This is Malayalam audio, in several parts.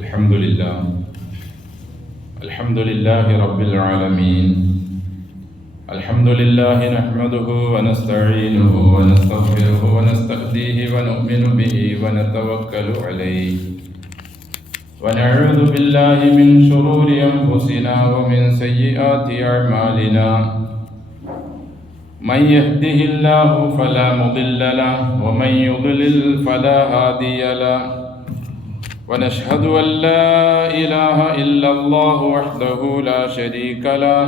الحمد لله رب العالمين. الحمد لله نحمده ونستعينه ونستغفره ونستهديه ونؤمن به ونتوكل عليه ونعوذ بالله من شرور أنفسنا ومن سيئات أعمالنا. من يهده الله فلا مضل له ومن يضلل فلا هادي له. ونشهد أن لا إله إلا الله وحده لا شريك له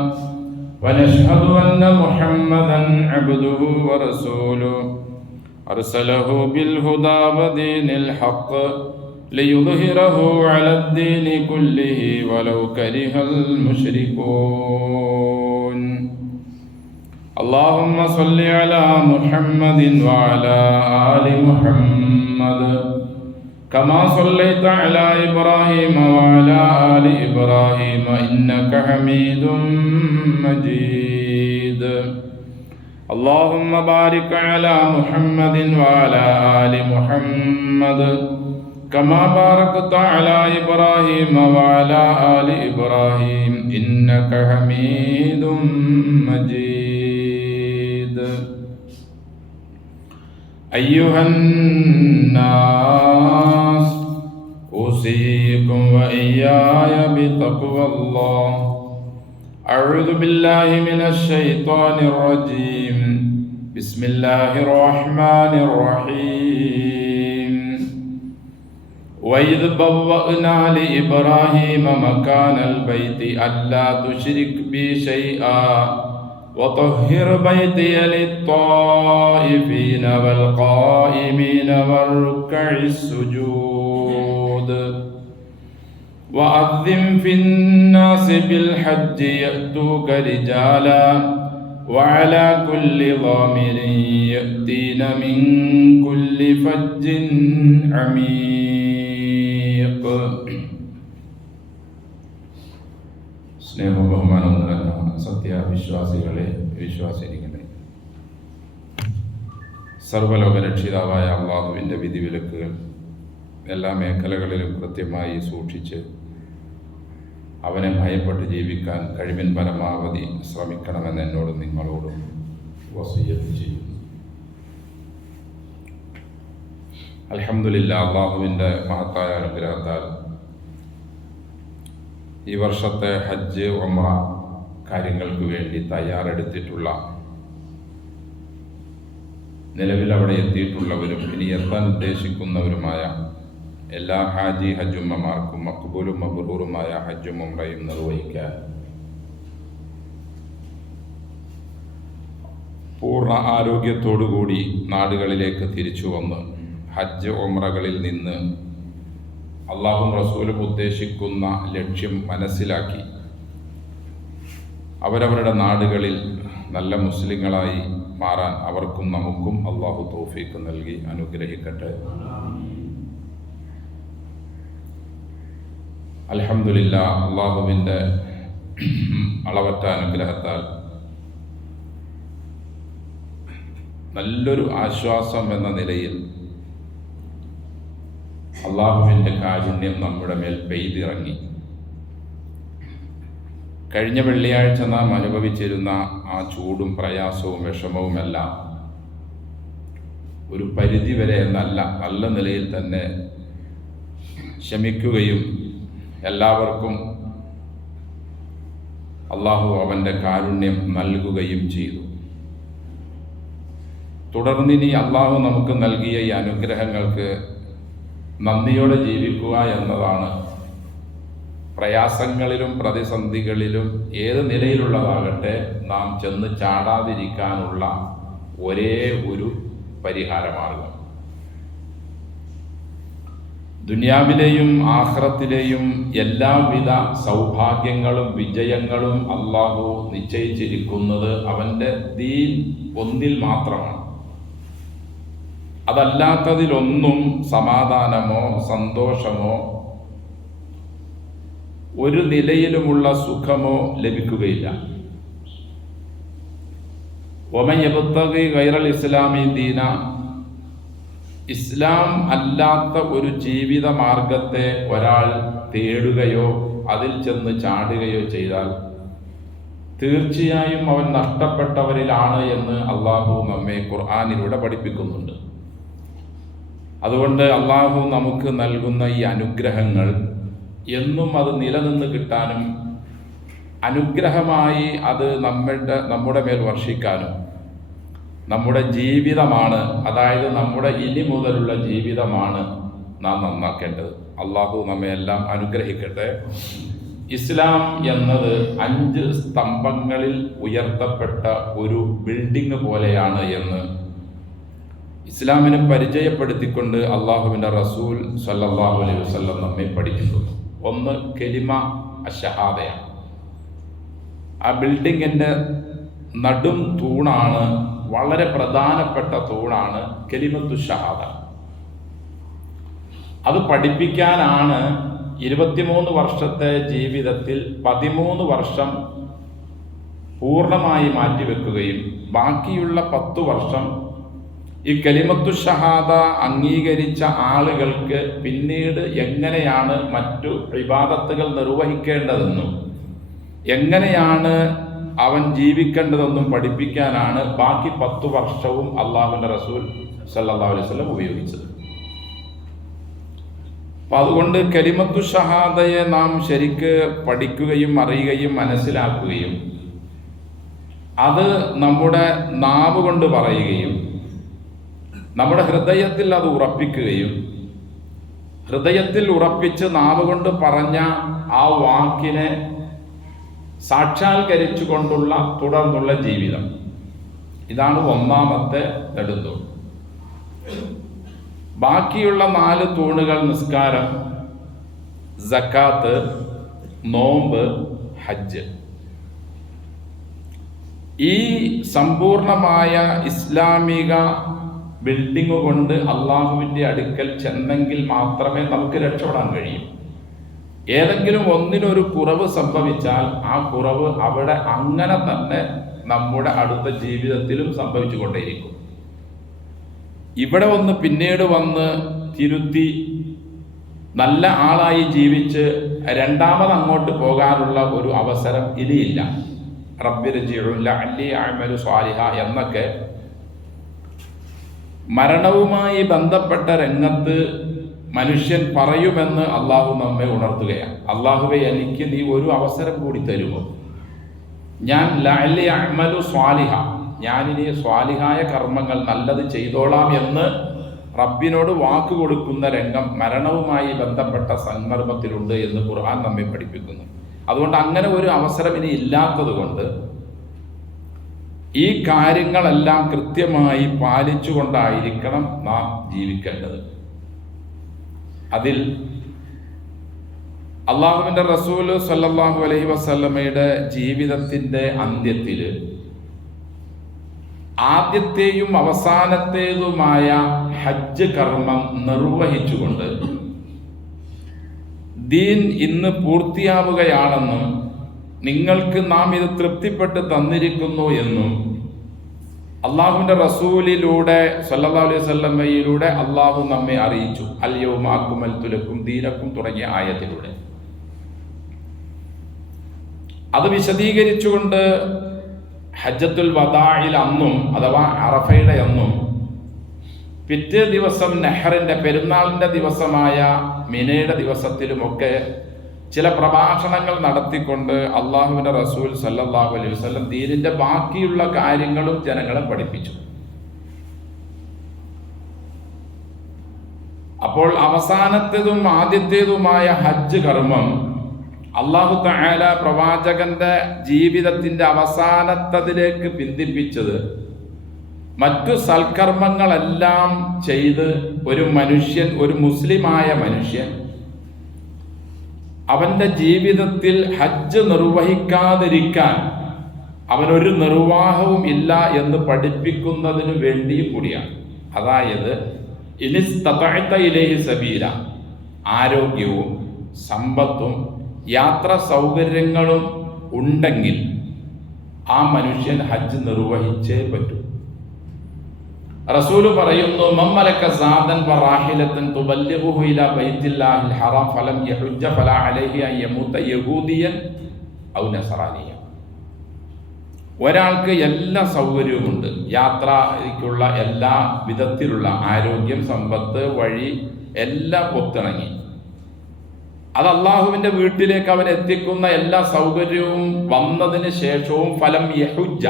ونشهد أن محمدا عبده ورسوله أرسله بالهدى ودين الحق ليظهره على الدين كله ولو كره المشركون. اللهم صل على محمد وعلى آل محمد كما صليت على إبراهيم وعلى آل إبراهيم إنك حميد مجيد. اللهم بارك على محمد وعلى آل محمد كما باركت على إبراهيم وعلى آل إبراهيم إنك حميد مجيد. أيها الناس أوصيكم وإياي بتقوى الله. أعوذ بالله من الشيطان الرجيم. بسم الله الرحمن الرحيم. وإذ بوأنا لإبراهيم مكان البيت ألا تشرك بي شيئا وطهر بيتي للطائفين والقائمين والركع السجود. وأذن في الناس بالحج يأتوك رجالا وعلى كل ضامر يأتين من كل فج عميق. സ്നേഹവും ബഹുമാനവും നിറഞ്ഞ സത്യവിശ്വാസികളെ, വിശ്വാസിനികളെ, സർവ്വലോക രക്ഷിതാവായ അള്ളാഹുവിൻ്റെ വിധിവിലക്കുകൾ എല്ലാ മേഖലകളിലും കൃത്യമായി സൂക്ഷിച്ച് അവനെ ഭയപ്പെട്ട് ജീവിക്കാൻ കഴിവിൻ പരമാവധി ശ്രമിക്കണമെന്ന് എന്നോടും നിങ്ങളോടും വസിയ്യത്ത് ചെയ്യുന്നു. അൽഹംദുലില്ലാഹ്, അള്ളാഹുവിൻ്റെ മഹത്തായ അനുഗ്രഹത്താൽ ഈ വർഷത്തെ ഹജ്ജ് ഉംറ കാര്യങ്ങൾക്ക് വേണ്ടി തയ്യാറെടുത്തിട്ടുള്ള, നിലവിൽ അവിടെ എത്തിയിട്ടുള്ളവരും ഇനി എത്താൻ ഉദ്ദേശിക്കുന്നവരുമായ എല്ലാ ഹാജി ഹജ്ജുമ്മമാർക്കും മഖ്ബൂലും മബ്റൂറുമായ ഹജ്ജും ഉംറയും നിർവഹിക്കാൻ പൂർണ്ണ ആരോഗ്യത്തോടുകൂടി നാടുകളിലേക്ക് തിരിച്ചു വന്ന് ഹജ്ജ് ഉംറകളിൽ നിന്ന് അള്ളാഹും റസൂലും ഉദ്ദേശിക്കുന്ന ലക്ഷ്യം മനസ്സിലാക്കി അവരവരുടെ നാടുകളിൽ നല്ല മുസ്ലിങ്ങളായി മാറാൻ അവർക്കും നമുക്കും അള്ളാഹു തൗഫീഖ് നൽകി അനുഗ്രഹിക്കട്ടെ. അൽഹംദുലില്ലാഹ്, അള്ളാഹുവിൻ്റെ അളവറ്റ അനുഗ്രഹത്താൽ നല്ലൊരു ആശ്വാസം എന്ന നിലയിൽ അള്ളാഹുവിൻ്റെ കാരുണ്യം നമ്മുടെ മേൽ പെയ്തിറങ്ങി. കഴിഞ്ഞ വെള്ളിയാഴ്ച നാം അനുഭവിച്ചിരുന്ന ആ ചൂടും പ്രയാസവും വിഷമവുമെല്ലാം ഒരു പരിധിവരെ നല്ല നിലയിൽ തന്നെ ശമിക്കുകയും എല്ലാവർക്കും അള്ളാഹു അവൻ്റെ കാരുണ്യം നൽകുകയും ചെയ്തു. തുടർന്നിനി അള്ളാഹു നമുക്ക് നൽകിയ ഈ അനുഗ്രഹങ്ങൾക്ക് നന്ദിയോടെ ജീവിക്കുക എന്നതാണ് പ്രയാസങ്ങളിലും പ്രതിസന്ധികളിലും ഏത് നിലയിലുള്ളതാകട്ടെ നാം ചെന്ന് ചാടാതിരിക്കാനുള്ള ഒരേ ഒരു പരിഹാരമാർഗം. ദുനിയാവിലെയും ആഖിറത്തിലെയും എല്ലാവിധ സൗഭാഗ്യങ്ങളും വിജയങ്ങളും അള്ളാഹു നിശ്ചയിച്ചിരിക്കുന്നത് അവൻ്റെ ദീൻ ഒന്നിൽ മാത്രമാണ്. അതല്ലാത്തതിലൊന്നും സമാധാനമോ സന്തോഷമോ ഒരു നിലയിലുമുള്ള സുഖമോ ലഭിക്കുകയില്ല. വമൻ യബ്തഗി ഗൈറൽ ഇസ്ലാമി ദീന, ഇസ്ലാം അല്ലാത്ത ഒരു ജീവിത മാർഗത്തെ ഒരാൾ തേടുകയോ അതിൽ ചെന്ന് ചാടുകയോ ചെയ്താൽ തീർച്ചയായും അവൻ നഷ്ടപ്പെട്ടവരിലാണ് എന്ന് അള്ളാഹു നമ്മെ ഖുർആനിലൂടെ പഠിപ്പിക്കുന്നുണ്ട്. അതുകൊണ്ട് അള്ളാഹു നമുക്ക് നൽകുന്ന ഈ അനുഗ്രഹങ്ങൾ എന്നും അത് നിലനിന്ന് കിട്ടാനും അനുഗ്രഹമായി അത് നമ്മുടെ മേൽ വർഷിക്കാനും നമ്മുടെ ജീവിതമാണ്, അതായത് നമ്മുടെ ഇനി മുതലുള്ള ജീവിതമാണ് നാം നന്നാക്കേണ്ടത്. അള്ളാഹു നമ്മെ എല്ലാം അനുഗ്രഹിക്കട്ടെ. ഇസ്ലാം എന്നത് 5 സ്തംഭങ്ങളിൽ ഉയർത്തപ്പെട്ട ഒരു ബിൽഡിംഗ് പോലെയാണ് എന്ന് ഇസ്ലാമിനെ പരിചയപ്പെടുത്തിക്കൊണ്ട് അള്ളാഹുവിൻ്റെ റസൂൽ സല്ലല്ലാഹു അലൈഹി വസല്ലം നമ്മെ പഠിപ്പിക്കുന്നു. ഒന്ന് കലിമ അഷ്ഹദയാണ്. ആ ബിൽഡിങ്ങിൻ്റെ നടും തൂണാണ്, വളരെ പ്രധാനപ്പെട്ട തൂണാണ് കലിമത്തു ഷഹാദ. അത് പഠിപ്പിക്കാനാണ് 23 വർഷത്തെ ജീവിതത്തിൽ 13 വർഷം പൂർണ്ണമായി മാറ്റിവെക്കുകയും ബാക്കിയുള്ള 10 വർഷം ഈ കലിമത്തു ഷഹാദ അംഗീകരിച്ച ആളുകൾക്ക് പിന്നീട് എങ്ങനെയാണ് മറ്റു ഇബാദത്തുകൾ നിർവഹിക്കേണ്ടതെന്നും എങ്ങനെയാണ് അവൻ ജീവിക്കേണ്ടതെന്നും പഠിപ്പിക്കാനാണ് ബാക്കി 10 വർഷവും അള്ളാഹുവിൻ്റെ റസൂൽ സല്ലല്ലാഹു അലൈഹി വസല്ലം ഉപയോഗിച്ചത്. അപ്പം അതുകൊണ്ട് കലിമത്തു ഷഹാദയെ നാം ശരിക്ക് പഠിക്കുകയും അറിയുകയും മനസ്സിലാക്കുകയും അത് നമ്മുടെ നാവ് കൊണ്ട് പറയുകയും നമ്മുടെ ഹൃദയത്തിൽ അത് ഉറപ്പിക്കുകയും ഹൃദയത്തിൽ ഉറപ്പിച്ച് നാവ് കൊണ്ട് പറഞ്ഞ ആ വാക്കിനെ സാക്ഷാത്കരിച്ചു കൊണ്ടുള്ള തുടർന്നുള്ള ജീവിതം, ഇതാണ് ഒന്നാമത്തെ നെടുന്തൂൺ. ബാക്കിയുള്ള 4 തൂണുകൾ നിസ്കാരം, സക്കാത്ത്, നോമ്പ്, ഹജ്ജ്. ഈ സമ്പൂർണമായ ഇസ്ലാമിക ബിൽഡിംഗ് കൊണ്ട് അള്ളാഹുവിൻ്റെ അടുക്കൽ ചെന്നെങ്കിൽ മാത്രമേ നമുക്ക് രക്ഷപ്പെടാൻ കഴിയൂ. ഏതെങ്കിലും ഒന്നിനൊരു കുറവ് സംഭവിച്ചാൽ ആ കുറവ് അവിടെ അങ്ങനെ തന്നെ നമ്മുടെ അടുത്ത ജീവിതത്തിലും സംഭവിച്ചു കൊണ്ടേയിരിക്കും. ഇവിടെ പിന്നീട് വന്ന് തിരുത്തി നല്ല ആളായി ജീവിച്ച് രണ്ടാമത് അങ്ങോട്ട് പോകാനുള്ള ഒരു അവസരം ഇനിയില്ല. റബ്ബിർജിഉൻ ലഅല്ലി അഅമലു സ്വാലിഹ എന്നൊക്കെ മരണവുമായി ബന്ധപ്പെട്ട രംഗത്ത് മനുഷ്യൻ പറയുമെന്ന് അള്ളാഹു നമ്മെ ഉണർത്തുകയാണ്. അള്ളാഹുവെ, എനിക്ക് നീ ഒരു അവസരം കൂടി തരുമോ? ഞാൻ ലഅല്ലി അഅമലു സ്വാലിഹ, ഞാനിനി സ്വാലിഹായ കർമ്മങ്ങൾ നല്ലത് ചെയ്തോളാം എന്ന് റബ്ബിനോട് വാക്ക് കൊടുക്കുന്ന രംഗം മരണവുമായി ബന്ധപ്പെട്ട സന്ദർഭത്തിലുണ്ട് എന്ന് ഖുർആൻ നമ്മെ പഠിപ്പിക്കുന്നു. അതുകൊണ്ട് അങ്ങനെ ഒരു അവസരം ഇനി ഇല്ലാത്തത് കൊണ്ട് ഈ കാര്യങ്ങളെല്ലാം കൃത്യമായി പാലിച്ചുകൊണ്ടായിരിക്കണം നാം ജീവിക്കേണ്ടത്. അതിൽ അള്ളാഹുവിൻ്റെ റസൂൽ സല്ലല്ലാഹു അലൈഹി വസല്ലമയുടെ ജീവിതത്തിൻ്റെ അന്ത്യത്തിൽ ആദ്യത്തെയും അവസാനത്തേതുമായ ഹജ്ജ് കർമ്മം നിർവഹിച്ചുകൊണ്ട് ദീൻ ഇന്ന് പൂർത്തിയാവുകയാണെന്നും നിങ്ങൾക്ക് നാം ഇത് തൃപ്തിപ്പെട്ട് തന്നിരിക്കുന്നു എന്നും അള്ളാഹുവിൻ്റെ റസൂലിലൂടെ സല്ലല്ലാഹു അലൈഹി വസല്ലമയിലൂടെ അള്ളാഹു നമ്മെ അറിയിച്ചു. അൽ യൗമ അക്മൽതു ലക്കും ദീനക്കും തുടങ്ങിയ ആയത്തിലൂടെ അത് വിശദീകരിച്ചുകൊണ്ട് ഹജ്ജത്തുൽ വദാഇൽ അന്നും അഥവാ അറഫയുടെ അന്നും പിറ്റേ ദിവസം നെഹറിൻ്റെ പെരുന്നാളിൻ്റെ ദിവസമായ മിനയുടെ ദിവസത്തിലുമൊക്കെ ചില പ്രഭാഷണങ്ങൾ നടത്തിക്കൊണ്ട് അള്ളാഹുവിൻ്റെ റസൂൽ സല്ലല്ലാഹു അലൈഹി വസല്ലം ദീനിൻ്റെ ബാക്കിയുള്ള കാര്യങ്ങളും ജനങ്ങളെ പഠിപ്പിച്ചു. അപ്പോൾ അവസാനത്തേതും ആദ്യത്തേതുമായ ഹജ്ജ് കർമ്മം അല്ലാഹു തആല പ്രവാചകന്റെ ജീവിതത്തിന്റെ അവസാനത്തതിലേക്ക് പിന്തിപ്പിച്ചത് മറ്റു സൽക്കർമ്മങ്ങളെല്ലാം ചെയ്ത് ഒരു മനുഷ്യൻ, ഒരു മുസ്ലിമായ മനുഷ്യൻ അവന്റെ ജീവിതത്തിൽ ഹജ്ജ് നിർവഹിക്കാതിരിക്കാൻ അവനൊരു നിർവാഹവും ഇല്ല എന്ന് പഠിപ്പിക്കുന്നതിന് വേണ്ടിയും കൂടിയാണ്. അതായത് ഇനിസ്തതഅത ഇലൈഹി സബീല, ആരോഗ്യവും സമ്പത്തും യാത്ര സൗകര്യങ്ങളും ഉണ്ടെങ്കിൽ ആ മനുഷ്യൻ ഹജ്ജ് നിർവഹിച്ചേ പറ്റൂ. റസൂല് പറയുന്നു, മമ്മലക സാദൻ വറാഹിലതൻ തുബല്ലിഗുഹു ഇലാ ബൈത്തില്ലാഹിൽ ഹറാം ഫലം യഹുജ്ജ ഫലാ അലൈഹി അൻ യമൂത യഹൂദിയൻ ഔ നസറാനിയ. ഒരാൾക്ക് എല്ലാ സൗകര്യവുമുണ്ട്, യാത്രയ്ക്കുള്ള എല്ലാ വിധത്തിലുള്ള ആരോഗ്യം, സമ്പത്ത്, വഴി എല്ലാം ഒത്തിണങ്ങി. അത് അള്ളാഹുവിൻ്റെ വീട്ടിലേക്ക് അവൻ എത്തിക്കുന്ന എല്ലാ സൗകര്യവും വന്നതിന് ശേഷവും ഫലം യഹുജ്ജ,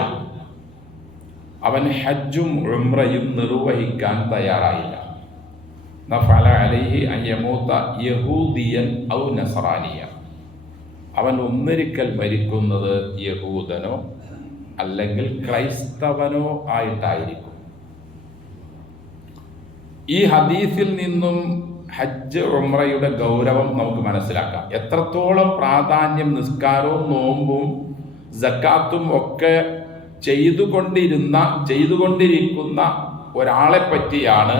അവൻ ഹജ്ജും ഉംറയും നിർവഹിക്കാൻ തയ്യാറായില്ല. ഫല അലൈഹി അൻ യമൂത യഹൂദിയൻ ഔ നസറാനിയ, അവൻ ഒന്നിരിക്കൽ മരിക്കുന്നത് യഹൂദനോ അല്ലെങ്കിൽ ക്രൈസ്തവനോ ആയിട്ടായിരിക്കും. ഈ ഹദീസിൽ നിന്നും ഹജ്ജ് ഉംറയുടെ ഗൗരവം നമുക്ക് മനസ്സിലാക്കാം. എത്രത്തോളം പ്രാധാന്യം നിസ്കാരവും നോമ്പും സക്കാത്തും ഒക്കെ ചെയ്തുകൊണ്ടിരിക്കുന്ന ഒരാളെ പറ്റിയാണ്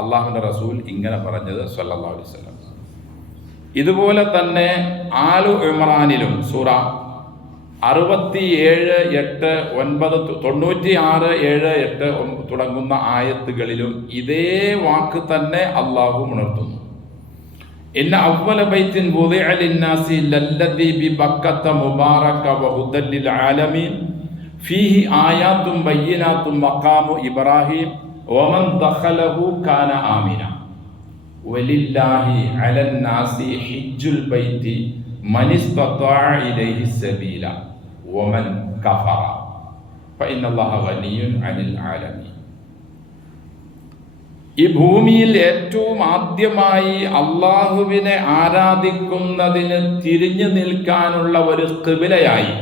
അള്ളാഹുവിൻ്റെ റസൂൽ ഇങ്ങനെ പറഞ്ഞത് സല്ലല്ലാഹു അലൈഹി വസല്ലം. ഇതുപോലെ തന്നെ ആലു ഇമ്രാനിലും സൂറ 67, 8, 9, 96, 7, 8 തുടങ്ങുന്ന ആയത്തുകളിലും ഇതേ വാക്ക് തന്നെ അള്ളാഹു ഉണർത്തുന്നു. ഇന്ന അവ്വല ബൈത്തിൻ വുദിഅ ലിന്നാസി ലല്ലദീ ബിബക്കത മുബാറക വഹുദൻ ലിൽ ആലമീൻ ഫീഹി ആയാത്തും ബയ്യിനാത്തും മഖാമു ഇബ്രാഹിം വമൻ ദഖലഹു കാന ആമിന വലില്ലാഹി അലന്നാസി ഹിജ്ജുൽ ബൈത്തി മൻ ഇസ്തതാഅ ഇലൈഹി സബീല വമൻ കഫറ ഫഇന്നല്ലാഹ ഗനിയ്യുൻ അനിൽ ആലമീൻ. ഈ ഭൂമിയിൽ ഏറ്റവും ആദ്യമായി അള്ളാഹുവിനെ ആരാധിക്കുന്നതിന് തിരിഞ്ഞു നിൽക്കാനുള്ള ഒരു ഖിബലയായി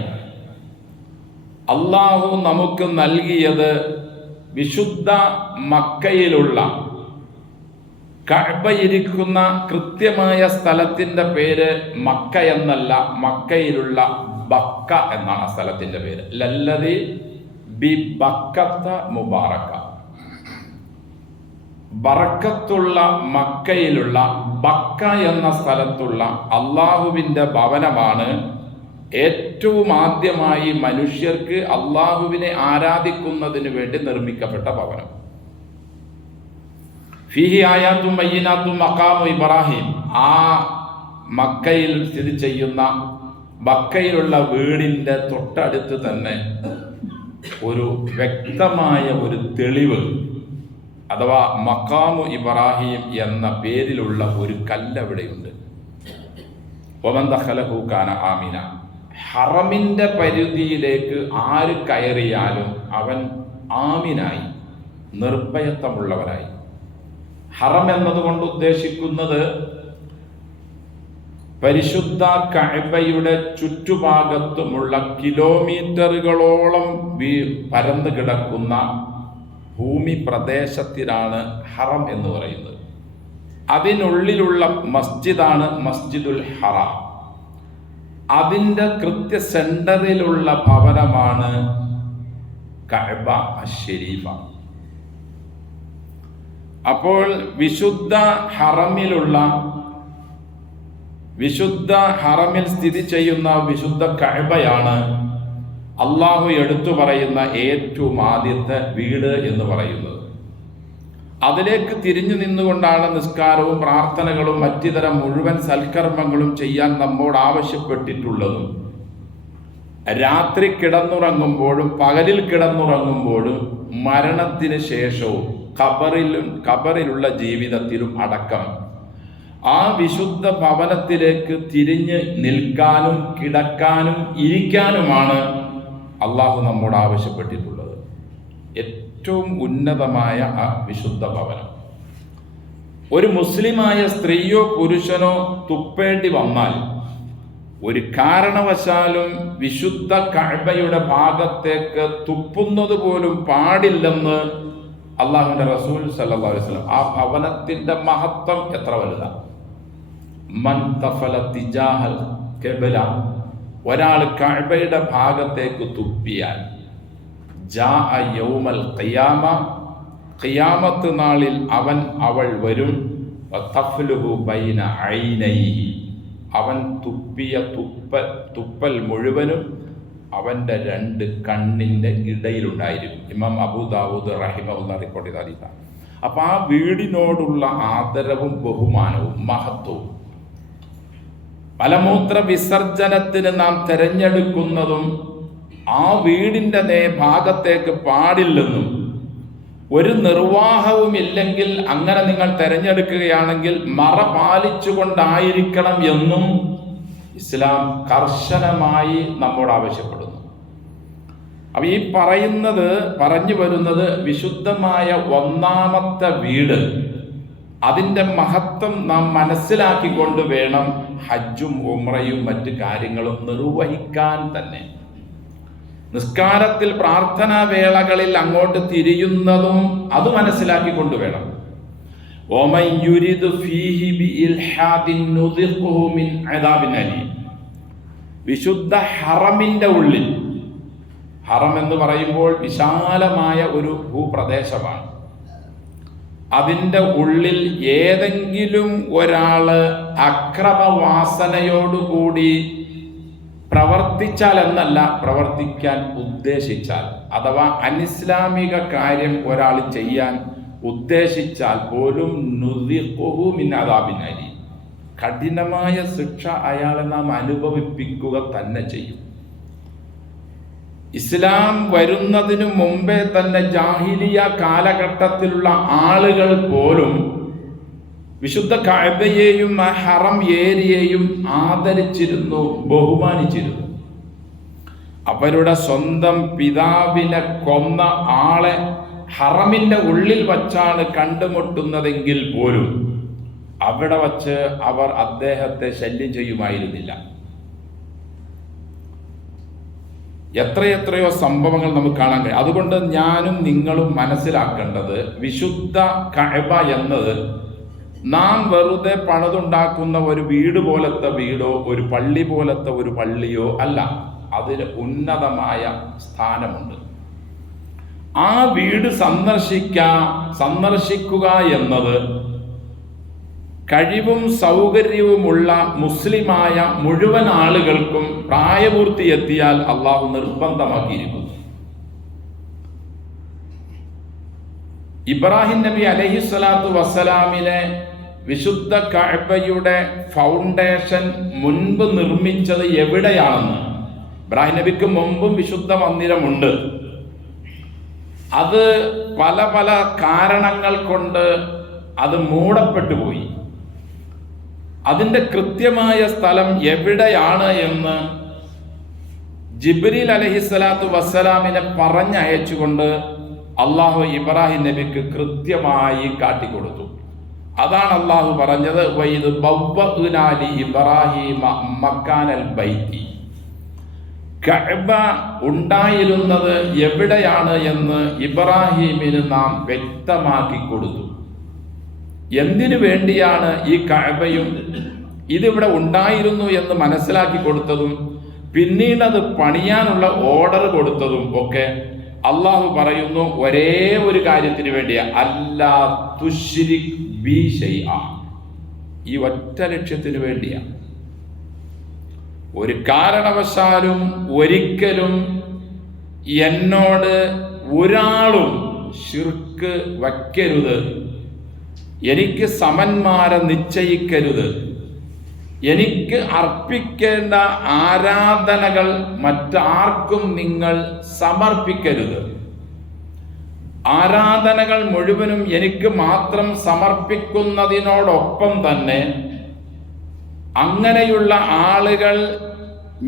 അള്ളാഹു നമുക്ക് നൽകിയത് വിശുദ്ധ മക്കയിലുള്ള കഅബ ഇരിക്കുന്ന കൃത്യമായ സ്ഥലത്തിൻ്റെ പേര് മക്ക എന്നല്ല, മക്കയിലുള്ള ബക്ക എന്നാണ് ആ സ്ഥലത്തിൻ്റെ പേര്. ലല്ലദീ ബി ബക്കത്ത മുബാറക, ബറക്കത്തുള്ള മക്കയിലുള്ള ബക്ക എന്ന സ്ഥലത്തുള്ള അള്ളാഹുവിൻ്റെ ഭവനമാണ് ഏറ്റവും ആദ്യമായി മനുഷ്യർക്ക് അള്ളാഹുവിനെ ആരാധിക്കുന്നതിന് വേണ്ടി നിർമ്മിക്കപ്പെട്ട ഭവനം. ഫീഹി ആയാത്തും ബയ്യിനാത്തും മഖാമു ഇബ്രാഹിം, ആ മക്കയിൽ സ്ഥിതി ചെയ്യുന്ന മക്കയിലുള്ള വീടിൻ്റെ തൊട്ടടുത്ത് തന്നെ ഒരു വ്യക്തമായ ഒരു തെളിവ് അഥവാ മഖാമു ഇബ്രാഹിം എന്ന പേരിലുള്ള ഒരു കല്ലവിടെയുണ്ട്. വമൻ ദഖലഹു കാന ആമിന, ഹറമിൻ്റെ പരിധിയിലേക്ക് ആര് കയറിയാലും അവൻ ആമിനായി, നിർഭയത്വമുള്ളവനായി. ഹറം എന്നതുകൊണ്ട് ഉദ്ദേശിക്കുന്നത് പരിശുദ്ധ കഅബയുടെ ചുറ്റുഭാഗത്തുമുള്ള കിലോമീറ്ററുകളോളം പരന്നു കിടക്കുന്ന ഭൂമി പ്രദേശത്തിനാണ് ഹറം എന്ന് പറയുന്നത്. അതിനുള്ളിലുള്ള മസ്ജിദാണ് മസ്ജിദുൽ ഹറാം. അതിൻ്റെ കൃത്യ സെന്ററിലുള്ള ഭവനമാണ് കഅബ അശ്ശരീഫ. അപ്പോൾ വിശുദ്ധ ഹറമിൽ സ്ഥിതി ചെയ്യുന്ന വിശുദ്ധ കഅബയാണ് അള്ളാഹു എടുത്തു പറയുന്ന ഏറ്റവും ആദ്യത്തെ വീട് എന്ന് പറയുന്നത്. അതിലേക്ക് തിരിഞ്ഞു നിന്നുകൊണ്ടാണ് നിസ്കാരവും പ്രാർത്ഥനകളും മറ്റിതരം മുഴുവൻ സൽക്കർമ്മങ്ങളും ചെയ്യാൻ നമ്മോട് ആവശ്യപ്പെട്ടിട്ടുള്ളതും. രാത്രി കിടന്നുറങ്ങുമ്പോഴും പകലിൽ കിടന്നുറങ്ങുമ്പോഴും മരണത്തിന് ശേഷവും ഖബറിലുള്ള ജീവിതത്തിലും അടക്കം ആ വിശുദ്ധ ഭവനത്തിലേക്ക് തിരിഞ്ഞ് നിൽക്കാനും കിടക്കാനും ഇരിക്കാനുമാണ് അള്ളാഹു നമ്മോട് ആവശ്യപ്പെട്ടിട്ടുള്ളത്. ഏറ്റവും ഉന്നതമായ ആ വിശുദ്ധ ഭവനം. ഒരു മുസ്ലിമായ സ്ത്രീയോ പുരുഷനോ തുപ്പേണ്ടി വന്നാൽ ഒരു കാരണവശാലും വിശുദ്ധ കഅബയുടെ ഭാഗത്തേക്ക് തുപ്പുന്നത് പോലും പാടില്ലെന്ന് അള്ളാഹുവിൻ്റെ റസൂൽ സല്ലല്ലാഹു അലൈഹി വസല്ലം. ആ ഭവനത്തിൻ്റെ മഹത്വം എത്ര വലുതാണ്. മൻ തഫല തിജാഹൽ ഖിബ്ല, ഒരാൾ കഅബയുടെ ഭാഗത്തേക്ക് തുപ്പിയാൽ ജാഅ യൗമൽ ഖിയാമ, ഖിയാമത്ത് നാളിൽ അവൾ വരും. വതഫ്ലുഹു ബൈന ഐനൈഹി, അവൻ തുപ്പിയ തുപ്പൽ മുഴുവനും അവൻ്റെ 2 കണ്ണിൻ്റെ ഇടയിലുണ്ടായിരിക്കും. ഇമാം അബൂ ദാവൂദ് റഹിമഹുല്ലാഹ് റിപ്പോർട്ട് ചെയ്ത ഹദീസാണ്. അപ്പം ആ വീടിനോടുള്ള ആദരവും ബഹുമാനവും മഹത്വവും, മലമൂത്ര വിസർജനത്തിന് നാം തിരഞ്ഞെടുക്കുന്നതും ആ വീടിൻ്റെ ഭാഗത്തേക്ക് പാടില്ലെന്നും, ഒരു നിർവാഹവും ഇല്ലെങ്കിൽ അങ്ങനെ നിങ്ങൾ തിരഞ്ഞെടുക്കുകയാണെങ്കിൽ മറ പാലിച്ചുകൊണ്ടായിരിക്കണം എന്നും ഇസ്ലാം കർശനമായി നമ്മോട് ആവശ്യപ്പെടുന്നു. അപ്പൊ ഈ പറഞ്ഞു വരുന്നത് വിശുദ്ധമായ 1ാമത്തെ വീട്, അതിൻ്റെ മഹത്വം നാം മനസ്സിലാക്കിക്കൊണ്ട് വേണം ഹജ്ജും ഉംറയും മറ്റു കാര്യങ്ങളും നിർവഹിക്കാൻ തന്നെ. നിസ്കാരത്തിൽ പ്രാർത്ഥനാ വേളകളിൽ അങ്ങോട്ട് തിരിയുന്നതും അത് മനസ്സിലാക്കിക്കൊണ്ട് വേണം. വമൻ യുരിദു ഫീഹി ബിഇൽഹാദിൻ നുദിഖുഹു മിൻ അദാബിൻ അലീം. വിശുദ്ധ ഹറമിൻ്റെ ഉള്ളിൽ, ഹറം എന്ന് പറയുമ്പോൾ വിശാലമായ ഒരു ഭൂപ്രദേശമാണ്, അതിൻ്റെ ഉള്ളിൽ ഏതെങ്കിലും ഒരാള് അക്രമവാസനയോടുകൂടി പ്രവർത്തിച്ചാൽ എന്നല്ല, പ്രവർത്തിക്കാൻ ഉദ്ദേശിച്ചാൽ, അഥവാ അനിസ്ലാമിക കാര്യം ഒരാൾ ചെയ്യാൻ ഉദ്ദേശിച്ചാൽ പോലും നുദിഖുഹു മിൻ അദാബിൻ അലീം, കഠിനമായ ശിക്ഷ അയാളെ നാം അനുഭവിപ്പിക്കുക തന്നെ ചെയ്യും. ഇസ്ലാം വരുന്നതിനു മുമ്പേ തന്നെ ജാഹിലിയ കാലഘട്ടത്തിലുള്ള ആളുകൾ പോലും വിശുദ്ധ കഅബയെയും ആ ഹറം ഏരിയയും ആദരിച്ചിരുന്നു, ബഹുമാനിച്ചിരുന്നു. അവരുടെ സ്വന്തം പിതാവിനെ കൊന്ന ആളെ ഹറമിൻ്റെ ഉള്ളിൽ വച്ചാണ് കണ്ടുമുട്ടുന്നതെങ്കിൽ പോലും അവിടെ വച്ച് അവർ അദ്ദേഹത്തെ ശല്യം ചെയ്യുമായിരുന്നില്ല. എത്രയെത്രയോ സംഭവങ്ങൾ നമുക്ക് കാണാൻ കഴിയും. അതുകൊണ്ട് ഞാനും നിങ്ങളും മനസ്സിലാക്കേണ്ടത്, വിശുദ്ധ കഅബ എന്നത് നാം വെറുതെ പണിതുണ്ടാക്കുന്ന ഒരു വീട് പോലത്തെ വീടോ ഒരു പള്ളി പോലത്തെ ഒരു പള്ളിയോ അല്ല. അതിന് ഉന്നതമായ സ്ഥാനമുണ്ട്. ആ വീട് സന്ദർശിക്കുക എന്നത് കഴിവും സൗകര്യവുമുള്ള മുസ്ലിമായ മുഴുവൻ ആളുകൾക്കും പ്രായപൂർത്തി എത്തിയാൽ അള്ളാഹു നിർബന്ധമാക്കിയിരിക്കുന്നു. ഇബ്രാഹിം നബി അലൈഹിസ്സലാത്തു വസ്സലാമിനെ വിശുദ്ധ കഅബയുടെ ഫൗണ്ടേഷൻ മുൻപ് നിർമ്മിച്ചത് എവിടെയാണെന്ന്, ഇബ്രാഹിം നബിക്ക് മുമ്പും വിശുദ്ധ മന്ദിരമുണ്ട്. അത് പല പല കാരണങ്ങൾ കൊണ്ട് അത് മൂടപ്പെട്ടു പോയി. അതിൻ്റെ കൃത്യമായ സ്ഥലം എവിടെയാണ് എന്ന് ജിബ്രീൽ അലൈഹിസ്സലാത്തു വസ്സലാമിനെ പറഞ്ഞയച്ചുകൊണ്ട് അള്ളാഹു ഇബ്രാഹിം നബിക്ക് കൃത്യമായി കാട്ടിക്കൊടുത്തു. അതാണ് അള്ളാഹു പറഞ്ഞത്, വഇദ് ബവ്വഅ്നാ ലി ഇബ്രാഹീമ മക്കാനൽ ബൈത്തി. കഅബ ഉണ്ടായിരുന്നത് എവിടെയാണ് എന്ന് ഇബ്രാഹീമിന് നാം വ്യക്തമാക്കി കൊടുത്തു. എന്തിനു വേണ്ടിയാണ് ഈ കഅബയും ഇതിവിടെ ഉണ്ടായിരുന്നു എന്ന് മനസ്സിലാക്കി കൊടുത്തതും പിന്നീട് അത് പണിയാനുള്ള ഓർഡർ കൊടുത്തതും ഒക്കെ അള്ളാഹു പറയുന്നു ഒരേ ഒരു കാര്യത്തിന് വേണ്ടിയാ, അല്ലാ തുശ്രിക് ബി ശൈഅ. ഈ ഒറ്റ ലക്ഷ്യത്തിന് വേണ്ടിയാ. ഒരു കാരണവശാലും ഒരിക്കലും എന്നോട് ഒരാളും ശിർക്ക് വയ്ക്കരുത്, എനിക്ക് സമന്മാരെ നിശ്ചയിക്കരുത്, എനിക്ക് അർപ്പിക്കേണ്ട ആരാധനകൾ മറ്റാർക്കും നിങ്ങൾ സമർപ്പിക്കരുത്, ആരാധനകൾ മുഴുവനും എനിക്ക് മാത്രം സമർപ്പിക്കുന്നതിനോടൊപ്പം തന്നെ അങ്ങനെയുള്ള ആളുകൾ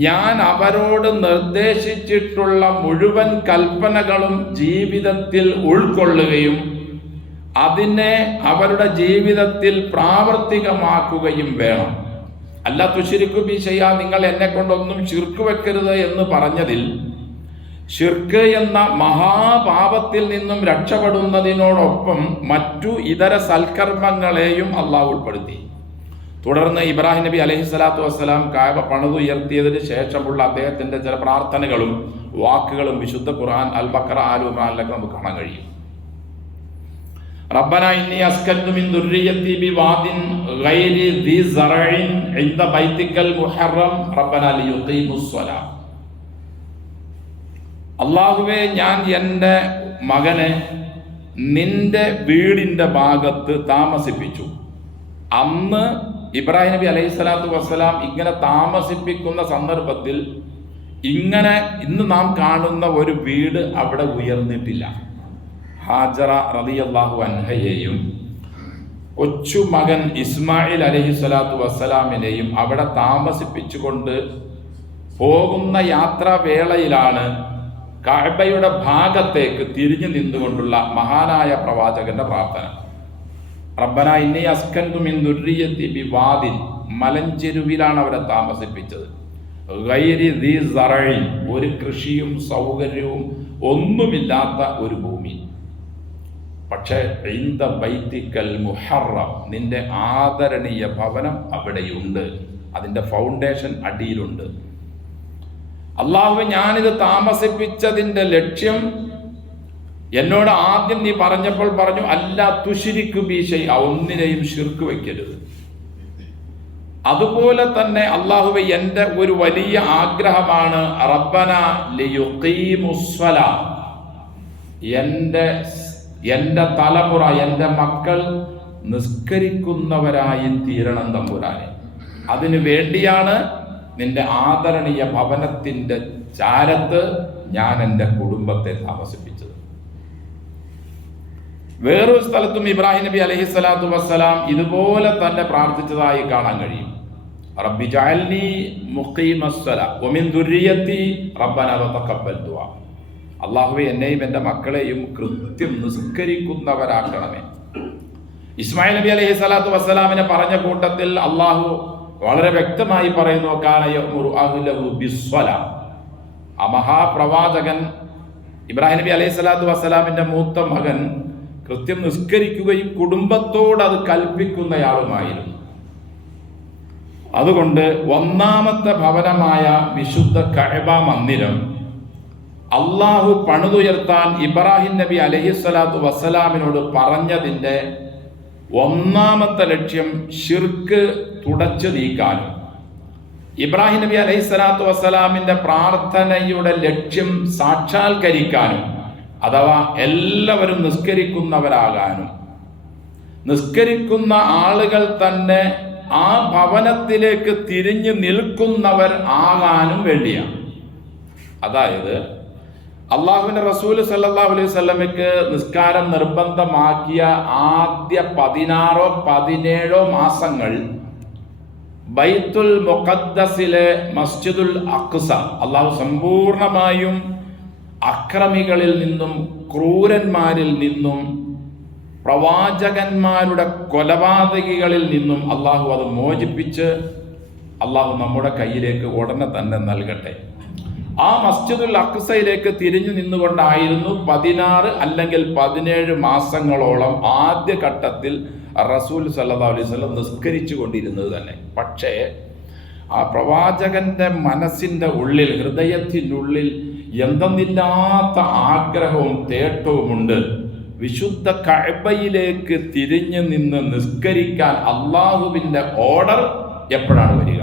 ഞാൻ അവരോട് നിർദ്ദേശിച്ചിട്ടുള്ള മുഴുവൻ കൽപ്പനകളും ജീവിതത്തിൽ ഉൾക്കൊള്ളുകയും അതിനെ അവരുടെ ജീവിതത്തിൽ പ്രാവർത്തികമാക്കുകയും വേണം. അല്ല തുശ്രികു ബി ശൈഅ, നിങ്ങൾ എന്നെ കൊണ്ടൊന്നും ശിർക്ക് വെക്കരുത് എന്ന് പറഞ്ഞതിൽ ശിർക്ക് എന്ന മഹാപാപത്തിൽ നിന്നും രക്ഷപ്പെടുന്നതിനോടൊപ്പം മറ്റു ഇതര സൽക്കർമ്മങ്ങളെയും അള്ളാഹു ഉൾപ്പെടുത്തി. തുടർന്ന് ഇബ്രാഹിം നബി അലൈഹിസ്സലാത്തു വസ്സലാം കഅബ പണിതുയർത്തിയതിന് ശേഷമുള്ള അദ്ദേഹത്തിന്റെ ചില പ്രാർത്ഥനകളും വാക്കുകളും വിശുദ്ധ ഖുർആൻ അൽ ബഖറ ആൽ ഇംറാനിലൊക്കെ നമുക്ക് കാണാൻ കഴിയും. റബ്ബന ഇന്നി അസ്കൻതു മിൻ ദുർരിയത്തി ബിവാദിൻ ഗൈരി ദി സറഇൻ ഇൻദ ബൈതിക്കൽ മുഹറം റബ്ബന ലിയുഖീമുസ് സ്വലാ. അള്ളാഹുവേ, ഞാൻ എൻ്റെ മകനെ നിന്റെ വീടിൻ്റെ ഭാഗത്ത് താമസിപ്പിച്ചു. അന്ന് ഇബ്രാഹിം നബി അലൈഹി സ്വലാത്തു വസ്സലാം ഇങ്ങനെ താമസിപ്പിക്കുന്ന സന്ദർഭത്തിൽ ഇങ്ങനെ ഇന്ന് നാം കാണുന്ന ഒരു വീട് അവിടെ ഉയർന്നിട്ടില്ല. ഹാജറ റളിയല്ലാഹു അൻഹയെയും കൊച്ചുമകൻ ഇസ്മായിൽ അലൈഹി സ്വലാത്തു വസ്സലാമിനെയും അവിടെ താമസിപ്പിച്ചുകൊണ്ട് പോകുന്ന യാത്രാവേളയിലാണ് കഅബയുടെ ഭാഗത്തേക്ക് തിരിഞ്ഞു നിന്നുകൊണ്ടുള്ള മഹാനായ പ്രവാചകന്റെ പ്രാർത്ഥന. റബ്ബന ഇന്നി അസ്കൻതു മിൻ ദുർരിയത്തി ബിവാദിൻ, മലഞ്ചെരുവിലാണ് അവരെ താമസിപ്പിച്ചത്. ഗൈരി ദീ സറഇൻ, ഒരു കൃഷിയും സൗകര്യവും ഒന്നുമില്ലാത്ത ഒരു ഭൂമി. പക്ഷേ ഇൻദ ബൈത്തിക്കൽ മുഹറം, നിന്റെ ആദരണീയ ഭവനം അവിടെയുണ്ട്, അതിൻ്റെ ഫൗണ്ടേഷൻ അടിയിലുണ്ട്. അള്ളാഹു, ഞാനിത് താമസിപ്പിച്ചതിൻ്റെ ലക്ഷ്യം എന്നോട് ആദ്യം നീ പറഞ്ഞപ്പോൾ പറഞ്ഞു, അല്ലാ തുശ്രിക് ബി ശൈഅ, ഒന്നിനെയും ശിർക്ക് വയ്ക്കരുത്. അതുപോലെ തന്നെ അള്ളാഹുവേ, എൻ്റെ ഒരു വലിയ ആഗ്രഹമാണ് റബ്ബന ലിയുഖീമുസ്സലാ, എൻ്റെ തലമുറ, എൻ്റെ മക്കൾ നിസ്കരിക്കുന്നവരായി തീരണം തമ്പുരാനെ. അതിനു വേണ്ടിയാണ് നിന്റെ ആദരണീയ ഭവനത്തിൻ്റെ ചാരത്ത് ഞാൻ എൻ്റെ കുടുംബത്തെ താമസിപ്പിച്ചത്. വേറൊരു സ്ഥലത്തും ഇബ്രാഹിം നബി അലൈഹി സ്വലാത്തു വസ്സലാം ഇതുപോലെ തന്നെ പ്രാർത്ഥിച്ചതായി കാണാൻ കഴിയും. റബ്ബി ജഅൽനി മുഖീമസ്സലാ വമിൻ ദുർരിയത്തി റബ്ബന വതഖബ്ബൽ ദുആ. അല്ലാഹുവേ, എന്നെയും എൻ്റെ മക്കളെയും കൃത്യം നിസ്കരിക്കുന്നവരാക്കണമേ. ഇസ്മായിൽ നബി അലൈഹി സ്വലാത്തു വസ്സലാമിനെ പറഞ്ഞ കൂട്ടത്തിൽ അള്ളാഹു വളരെ വ്യക്തമായി പറയുന്നു, കാന യഅ്മുറു അഹ്ലഹു ബിസ്സലാ. ആ മഹാപ്രവാചകൻ ഇബ്രാഹിം നബി അലൈഹി സ്വലാത്തു വസ്സലാമിന്റെ മൂത്ത മകൻ കൃത്യം നിസ്കരിക്കുകയും കുടുംബത്തോട് അത് കൽപ്പിക്കുന്നയാളുമായിരുന്നു. അതുകൊണ്ട് ഒന്നാമത്തെ ഭവനമായ വിശുദ്ധ കഅബ മന്ദിരം അള്ളാഹു പണിതുയർത്താൻ ഇബ്രാഹിം നബി അലൈഹി സ്വലാത്തു വസ്സലാമിനോട് പറഞ്ഞതിൻ്റെ ഒന്നാമത്തെ ലക്ഷ്യം ശിർക്ക് തുടച്ചു നീക്കാനും ഇബ്രാഹിം നബി അലൈഹി സ്വലാത്തു വസ്സലാമിന്റെ പ്രാർത്ഥനയുടെ ലക്ഷ്യം സാക്ഷാത്കരിക്കാനും, അഥവാ എല്ലാവരും നിസ്കരിക്കുന്നവരാകാനും, നിസ്കരിക്കുന്ന ആളുകൾ തന്നെ ആ ഭവനത്തിലേക്ക് തിരിഞ്ഞു നിൽക്കുന്നവർ ആകാനും വേണ്ടിയാണ്. അതായത് അള്ളാഹുവിന്റെ റസൂല് സല്ലല്ലാഹു അലൈഹി വസല്ലമയ്ക്ക് നിസ്കാരം നിർബന്ധമാക്കിയ ആദ്യ 16-17 മാസങ്ങൾ ബൈത്തുൽ മുഖദ്ദസിലെ മസ്ജിദുൽ അഖ്സ അള്ളാഹു സമ്പൂർണമായും അക്രമികളിൽ നിന്നും ക്രൂരന്മാരിൽ നിന്നും പ്രവാചകന്മാരുടെ കൊലപാതകികളിൽ നിന്നും അള്ളാഹു അത് മോചിപ്പിച്ച് അള്ളാഹു നമ്മുടെ കയ്യിലേക്ക് ഉടനെ തന്നെ നൽകട്ടെ. ആ മസ്ജിദുൽ അഖ്സയിലേക്ക് തിരിഞ്ഞു നിന്നുകൊണ്ടായിരുന്നു 16 അല്ലെങ്കിൽ 17 മാസങ്ങളോളം ആദ്യ ഘട്ടത്തിൽ റസൂൽ സല്ലല്ലാഹു അലൈഹി വസല്ലം നിസ്കരിച്ചു കൊണ്ടിരുന്നത് തന്നെ. പക്ഷേ ആ പ്രവാചകന്റെ മനസ്സിന്റെ ഉള്ളിൽ, ഹൃദയത്തിനുള്ളിൽ എന്തെന്നില്ലാത്ത ആഗ്രഹവും തേട്ടവുമുണ്ട്. വിശുദ്ധ കഅബയിലേക്ക് തിരിഞ്ഞു നിന്ന് നിസ്കരിക്കാൻ അള്ളാഹുവിന്റെ ഓർഡർ എപ്പോഴാണ് വരിക?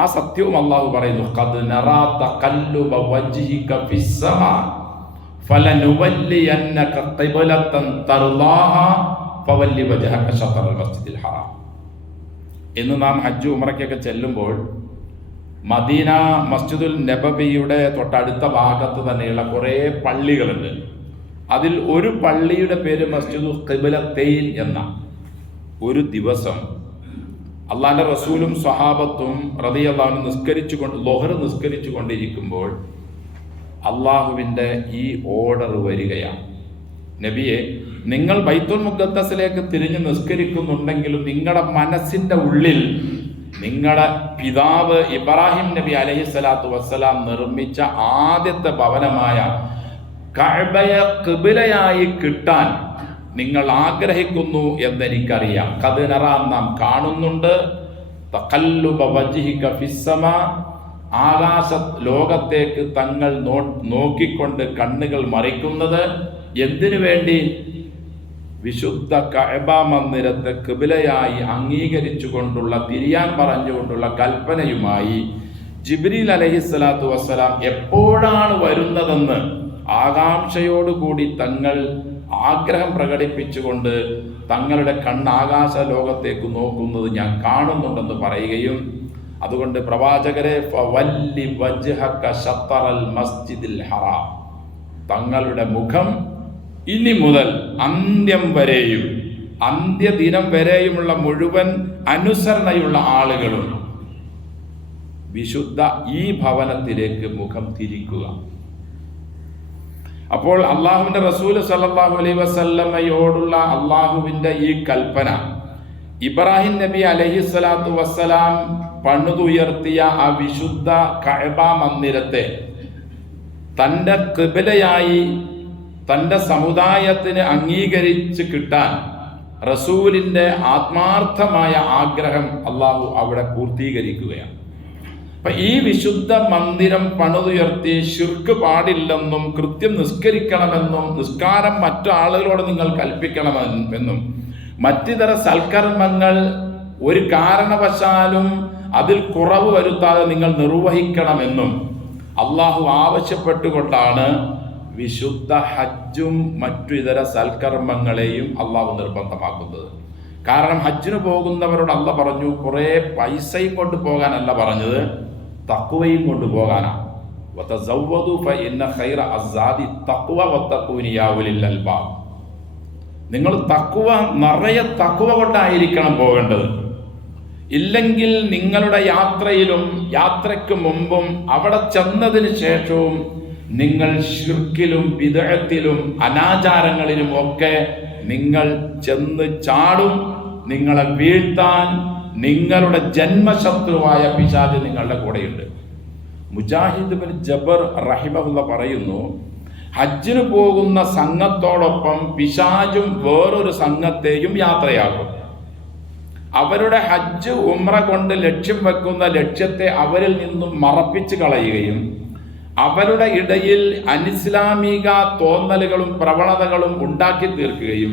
ആ സത്യവും അള്ളാഹു പറയുന്നു, ഖദ് നറാ തഖല്ലുബ വജ്ഹിക ഫിസ്സമാ ഫലനുവല്ലിയന്നക ഖിബ്ലതൻ തർളാഹാ ഫവല്ലി വജ്ഹക ശത്റൽ മസ്ജിദിൽ ഹറാം. ഇന്ന് നാം ഹജ്ജ് ഉംറയ്ക്കൊക്കെ ചെല്ലുമ്പോൾ മദീന മസ്ജിദുൽ നബവിയുടെ തൊട്ടടുത്ത ഭാഗത്ത് തന്നെയുള്ള കുറേ പള്ളികളുണ്ട്. അതിൽ ഒരു പള്ളിയുടെ പേര് മസ്ജിദുൽ ഖിബ്ലത്തൈൻ എന്ന. ഒരു ദിവസം അള്ളാന്റെ റസൂലും സ്വഹാബത്തും റളിയല്ലാഹു അൻഹു ളുഹർ നിസ്കരിച്ചു കൊണ്ടിരിക്കുമ്പോൾ അള്ളാഹുവിൻ്റെ ഈ ഓർഡർ വരികയാണ്, നബിയെ, നിങ്ങൾ ബൈത്തുൽ മുഖദ്ദസിലേക്ക് തിരിഞ്ഞ് നിസ്കരിക്കുന്നുണ്ടെങ്കിലും നിങ്ങളുടെ മനസ്സിൻ്റെ ഉള്ളിൽ നിങ്ങളുടെ പിതാവ് ഇബ്രാഹിം നബി അലൈഹി സ്വലാത്തു വസ്സലാം നിർമ്മിച്ച ആദ്യത്തെ ഭവനമായ കഅബയെ ഖിബ്ലയായി കിട്ടാൻ നിങ്ങൾ ആഗ്രഹിക്കുന്നു എന്നെനിക്കറിയാം. ഖദ് നറാ, നാം കാണുന്നുണ്ട്, തഖല്ലുബ വജ്ഹിക ഫിസ്സമാ, ആകാശ ലോകത്തേക്ക് തങ്ങൾ നോക്കിക്കൊണ്ട് കണ്ണുകൾ മറിക്കുന്നത്. എന്തിനു വേണ്ടി? വിശുദ്ധ കഅബ മന്ദിരത്തെ ഖിബ്ലയായി അംഗീകരിച്ചുകൊണ്ടുള്ള, തിരിയാൻ പറഞ്ഞുകൊണ്ടുള്ള കൽപ്പനയുമായി ജിബ്രീൽ അലൈഹിസ്സലാത്തു വസ്സലാം എപ്പോഴാണ് വരുന്നതെന്ന് ആകാംക്ഷയോടുകൂടി തങ്ങൾ ആഗ്രഹം പ്രകടിപ്പിച്ചുകൊണ്ട് തങ്ങളുടെ ആകാശ ലോകത്തേക്ക് നോക്കുന്നത് ഞാൻ കാണുന്നുണ്ടെന്ന് പറയുകയും, അതുകൊണ്ട് പ്രവാചകരെ ഫവല്ലി വജ്ഹക ശത്തറൽ മസ്ജിദിൽ ഹറാം, തങ്ങളുടെ മുഖം ഇനി മുതൽ അന്ത്യം വരെയും അന്ത്യദിനം വരെയുമുള്ള മുഴുവൻ അനുസരണയുള്ള ആളുകളും വിശുദ്ധ ഈ ഭവനത്തിലേക്ക് മുഖം തിരിക്കുക. അപ്പോൾ അള്ളാഹുവിന്റെ റസൂൽ സല്ലല്ലാഹു അലൈഹി വസല്ലമയോടുള്ള അള്ളാഹുവിന്റെ ഈ കൽപ്പന ഇബ്രാഹിം നബി അലൈഹിസ്സലാത്തു വസ്സലാം പണിതുയർത്തിയ ആ വിശുദ്ധ കഅബ മന്ദിരത്തെ തൻ്റെ ഖിബ്ലയായി തൻ്റെ സമുദായത്തിന് അംഗീകരിച്ച് കിട്ടാൻ റസൂലിൻ്റെ ആത്മാർത്ഥമായ ആഗ്രഹം അള്ളാഹു അവിടെ പൂർത്തീകരിക്കുകയാണ്. അപ്പൊ ഈ വിശുദ്ധ മന്ദിരം പണിതുയർത്തി ശിർക്ക് പാടില്ലെന്നും കൃത്യം നിസ്കരിക്കണമെന്നും നിസ്കാരം മറ്റു ആളുകളോട് നിങ്ങൾ കൽപ്പിക്കണമെന്നും മറ്റിതര സൽക്കർമ്മങ്ങൾ ഒരു കാരണവശാലും അതിൽ കുറവ് വരുത്താതെ നിങ്ങൾ നിർവഹിക്കണമെന്നും അള്ളാഹു ആവശ്യപ്പെട്ടുകൊണ്ടാണ് വിശുദ്ധ ഹജ്ജും മറ്റു ഇതര സൽക്കർമ്മങ്ങളെയും അള്ളാഹു നിർബന്ധമാക്കുന്നത്. കാരണം ഹജ്ജിന് പോകുന്നവരോട് അള്ളാഹ് പറഞ്ഞു, കുറേ പൈസയും കൊണ്ട് പോകാനല്ല പറഞ്ഞത്, തഖ്വയും കൊണ്ട് പോകാനാണ്. നിങ്ങൾ തഖ്വ നിറയെ തഖ്വ കൊണ്ടായിരിക്കണം പോകേണ്ടത്. ഇല്ലെങ്കിൽ നിങ്ങളുടെ യാത്രയിലും യാത്രയ്ക്ക് മുമ്പും അവിടെ ചെന്നതിന് ശേഷവും നിങ്ങൾ ശിർക്കിലും ബിദ്അത്തിലും അനാചാരങ്ങളിലും ഒക്കെ നിങ്ങൾ ചെന്ന് ചാടും. നിങ്ങളെ വീഴ്ത്താൻ നിങ്ങളുടെ ജന്മശത്രുവായ പിശാച് നിങ്ങളുടെ കൂടെയുണ്ട്. മുജാഹിദ് ബിൻ ജബർ റഹിമഹുല്ല പറയുന്നു, ഹജ്ജിന് പോകുന്ന സംഘത്തോടൊപ്പം പിശാചും വേറൊരു സംഘത്തെയും യാത്രയാക്കും. അവരുടെ ഹജ്ജ് ഉംറ കൊണ്ട് ലക്ഷ്യം വെക്കുന്ന ലക്ഷ്യത്തെ അവരിൽ നിന്നും മറപ്പിച്ച് കളയുകയും അവരുടെ ഇടയിൽ അനിസ്ലാമിക തോന്നലുകളും പ്രവണതകളും ഉണ്ടാക്കി തീർക്കുകയും,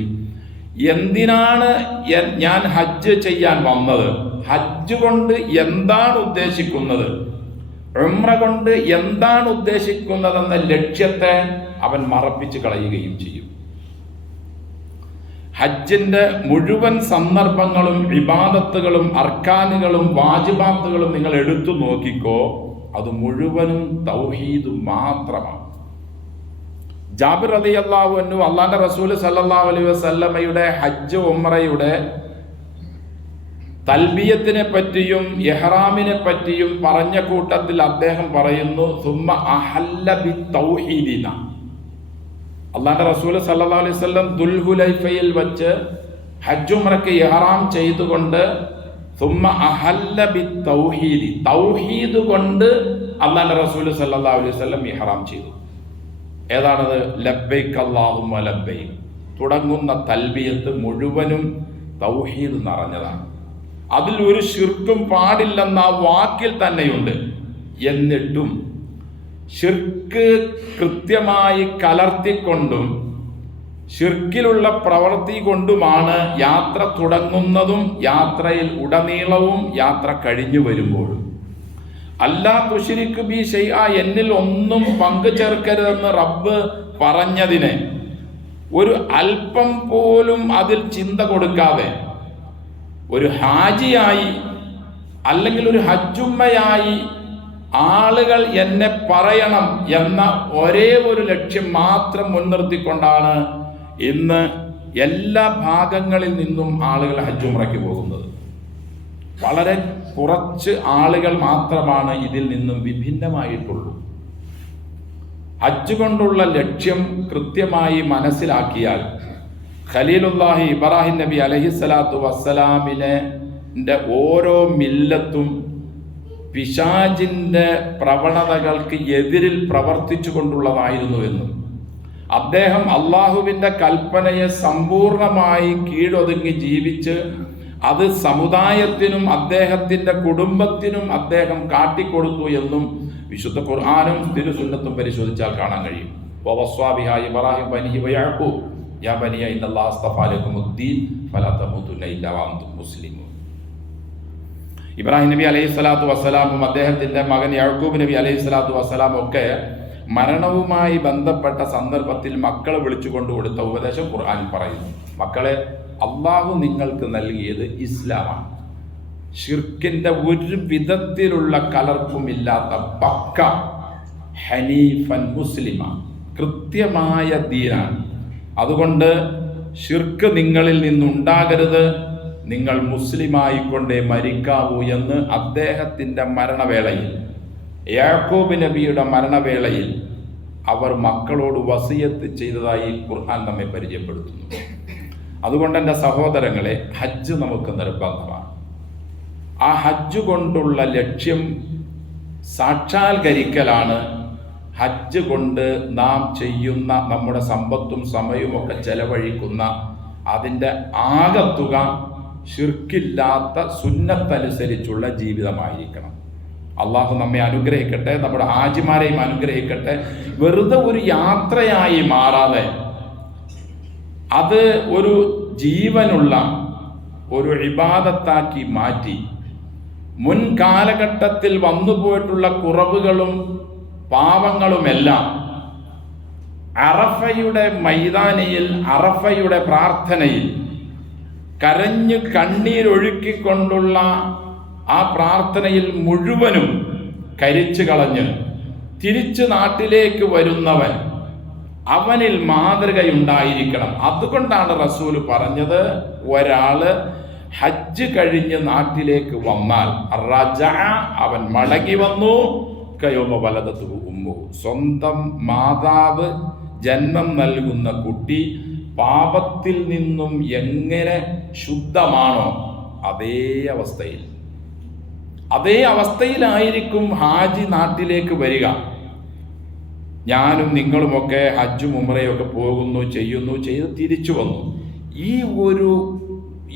എന്തിനാണ് ഞാൻ ഹജ്ജ് ചെയ്യാൻ വന്നത്, ഹജ്ജ് കൊണ്ട് എന്താണ് ഉദ്ദേശിക്കുന്നത്, ഉംറ കൊണ്ട് എന്താണ് ഉദ്ദേശിക്കുന്നതെന്ന ലക്ഷ്യത്തെ അവൻ മറപ്പിച്ച് കളയുകയും ചെയ്യും. ഹജ്ജിന്റെ മുഴുവൻ സന്ദർഭങ്ങളും ഇബാദത്തുകളും അർക്കാനുകളും വാജിബാത്തുകളും നിങ്ങൾ എടുത്തു നോക്കിക്കോ, അത് മുഴുവനും തൗഹീദ് മാത്രമാണ്. ജാബിർ റളിയല്ലാഹു അൻഹു അല്ലാഹുവിന്റെ റസൂൽ സല്ലല്ലാഹു അലൈഹി വസല്ലമയുടെ ഹജ്ജ് ഉംറയുടെ തൽബിയത്തിനെ പറ്റിയും ഇഹ്റാമിനെ പറ്റിയും പറഞ്ഞ കൂട്ടത്തിൽ അദ്ദേഹം പറയുന്നു, സുമ്മ അഹല്ല ബിത്തൗഹീദിന. അല്ലാഹുവിന്റെ റസൂൽ സല്ലല്ലാഹു അലൈഹി വസല്ലം ദുൽഹുലൈഫയിൽ വെച്ച് ഹജ്ജ് ഉംറയ്ക്ക് ഇഹ്റാം ചെയ്തുകൊണ്ട് സുമ്മ അഹല്ല ബിത്തൗഹീദി, തൗഹീദ് കൊണ്ട് അല്ലാഹുവിന്റെ റസൂൽ സല്ലല്ലാഹു അലൈഹി വസല്ലം ഇഹ്റാം ചെയ്തു. ഏതാണത്? ലബ്ബൈക അല്ലാഹുമ്മ ലബ്ബൈക. തുടങ്ങുന്ന തൽബിയത്ത് മുഴുവനും തൗഹീദ് നിറഞ്ഞതാണ്. അതിൽ ഒരു ശിർക്കും പാടില്ലെന്ന ആ വാക്കിൽ തന്നെയുണ്ട്. എന്നിട്ടും ശിർക്ക് കൃത്യമായി കലർത്തിക്കൊണ്ടും ശിർക്കിലുള്ള പ്രവൃത്തി കൊണ്ടുമാണ് യാത്ര തുടങ്ങുന്നതും യാത്രയിൽ ഉടനീളവും യാത്ര കഴിഞ്ഞു വരുമ്പോഴും. അല്ലാ തുശ്രിക് ബി ശൈഅ, എന്നിൽ ഒന്നും പങ്കു ചേർക്കരുതെന്ന് റബ്ബ് പറഞ്ഞതിനെ ഒരു അല്പം പോലും അതിൽ ചിന്ത കൊടുക്കാതെ ഒരു ഹാജിയായി അല്ലെങ്കിൽ ഒരു ഹജ്ജുമ്മയായി ആളുകൾ എന്നെ പറയണം എന്ന ഒരേ ഒരു ലക്ഷ്യം മാത്രം മുൻനിർത്തിക്കൊണ്ടാണ് ഇന്ന് എല്ലാ ഭാഗങ്ങളിൽ നിന്നും ആളുകൾ ഹജ്ജ് ഉംറയ്ക്ക് പോകുന്നത്. വളരെ കുറച്ച് ആളുകൾ മാത്രമാണ് ഇതിൽ നിന്നും വിഭിന്നമായിട്ടുള്ളൂ. ഹജ്ജ് കൊണ്ടുള്ള ലക്ഷ്യം കൃത്യമായി മനസ്സിലാക്കിയാൽ ഖലീലുല്ലാഹി ഇബ്രാഹിം നബി അലൈഹിസ്സലാത്തു വസ്സലാമിന്റെ ഓരോ മില്ലത്തും പിശാചിന്റെ പ്രവണതകൾക്ക് എതിരിൽ പ്രവർത്തിച്ചു കൊണ്ടുള്ളതായിരുന്നു എന്നും അദ്ദേഹം അള്ളാഹുവിന്റെ കൽപ്പനയെ സമ്പൂർണമായി കീഴൊതുങ്ങി ജീവിച്ച് അത് സമുദായത്തിനും അദ്ദേഹത്തിന്റെ കുടുംബത്തിനും അദ്ദേഹം കാട്ടിക്കൊടുത്തു എന്നും വിശുദ്ധ ഖുർആനും തിരുസുന്നത്തും പരിശോധിച്ചാൽ കാണാൻ കഴിയും. വവസ്വാ ബിഹാ ഇബ്രാഹിം ബനിഹി വയഅഖൂബ് യാ ബനിയ ഇന്നല്ലാഹ അസ്തഫാ ലക്കുമുദ്ദീൻ ഫലാ തമൂതുന്ന ഇല്ലാ വഅൻതും മുസ്ലിമൂൻ. ഇബ്രാഹിം നബി അലൈഹി സ്വലാത്തു വസ്സലാമും അദ്ദേഹത്തിൻ്റെ മകൻ യാക്കൂബ് നബി അലൈഹി സ്വലാത്തു വസ്സലാമും ഒക്കെ മരണവുമായി ബന്ധപ്പെട്ട സന്ദർഭത്തിൽ മക്കളെ വിളിച്ചുകൊണ്ട് കൊടുത്ത ഉപദേശം ഖുർആനിൽ പറയുന്നു. മക്കളെ, അള്ളാഹു നിങ്ങൾക്ക് നൽകിയത് ഇസ്ലാമാണ്. ഷിർക്കിന്റെ ഒരു വിധത്തിലുള്ള കലർപ്പുമില്ലാത്ത പക്ക ഹനീഫൻ മുസ്ലിമ, കൃത്യമായ ദീനാണ്. അതുകൊണ്ട് ഷിർക്ക് നിങ്ങളിൽ നിന്നുണ്ടാകരുത്, നിങ്ങൾ മുസ്ലിമായിക്കൊണ്ടേ മരിക്കാവൂ എന്ന് അദ്ദേഹത്തിൻ്റെ മരണവേളയിൽ, യാക്കൂബ് നബിയുടെ മരണവേളയിൽ അവർ മക്കളോട് വസിയത്ത് ചെയ്തതായി ഖുർആൻ നമ്മെ പരിചയപ്പെടുത്തുന്നു. അതുകൊണ്ട് എൻ്റെ സഹോദരങ്ങളെ, ഹജ്ജ് നമുക്ക് നിർബന്ധമാണ്. ആ ഹജ്ജ് കൊണ്ടുള്ള ലക്ഷ്യം സാക്ഷാത്കരിക്കലാണ്. ഹജ്ജ് കൊണ്ട് നാം ചെയ്യുന്ന നമ്മുടെ സമ്പത്തും സമയവും ഒക്കെ ചെലവഴിക്കുന്ന അതിൻ്റെ ആകത്തുക ശിർക്കില്ലാത്ത സുന്നത്തനുസരിച്ചുള്ള ജീവിതമായിരിക്കണം. അള്ളാഹു നമ്മെ അനുഗ്രഹിക്കട്ടെ, നമ്മുടെ ഹാജിമാരെയും അനുഗ്രഹിക്കട്ടെ. വെറുതെ ഒരു യാത്രയായി മാറാതെ അത് ഒരു ജീവനുള്ള ഒരു ഇബാദത്താക്കി മാറ്റി മുൻ കാലഘട്ടത്തിൽ വന്നുപോയിട്ടുള്ള കുറവുകളും പാവങ്ങളുമെല്ലാം അറഫയുടെ മൈതാനിയിൽ, അറഫയുടെ പ്രാർത്ഥനയിൽ കരഞ്ഞു കണ്ണീരൊഴുക്കിക്കൊണ്ടുള്ള ആ പ്രാർത്ഥനയിൽ മുഴുവനും കരിച്ചു കളഞ്ഞ് തിരിച്ചു നാട്ടിലേക്ക് വരുന്നവൻ അവനിൽ മാതൃകയുണ്ടായിരിക്കണം. അതുകൊണ്ടാണ് റസൂല് പറഞ്ഞത്, ഒരാള് ഹജ്ജ് കഴിഞ്ഞ് നാട്ടിലേക്ക് വന്നാൽ അവൻ മടങ്ങി വന്നു കയോമ വലതത്തു ഉമ്മു, സ്വന്തം മാതാവ് ജന്മം നൽകുന്ന കുട്ടി പാപത്തിൽ നിന്നും എങ്ങനെ ശുദ്ധമാണോ അതേ അവസ്ഥയിലായിരിക്കും ഹാജി നാട്ടിലേക്ക് വരിക. ഞാനും നിങ്ങളുമൊക്കെ ഹജ്ജും ഉംറയൊക്കെ പോകുന്നു, ചെയ്ത് തിരിച്ചു വന്നു.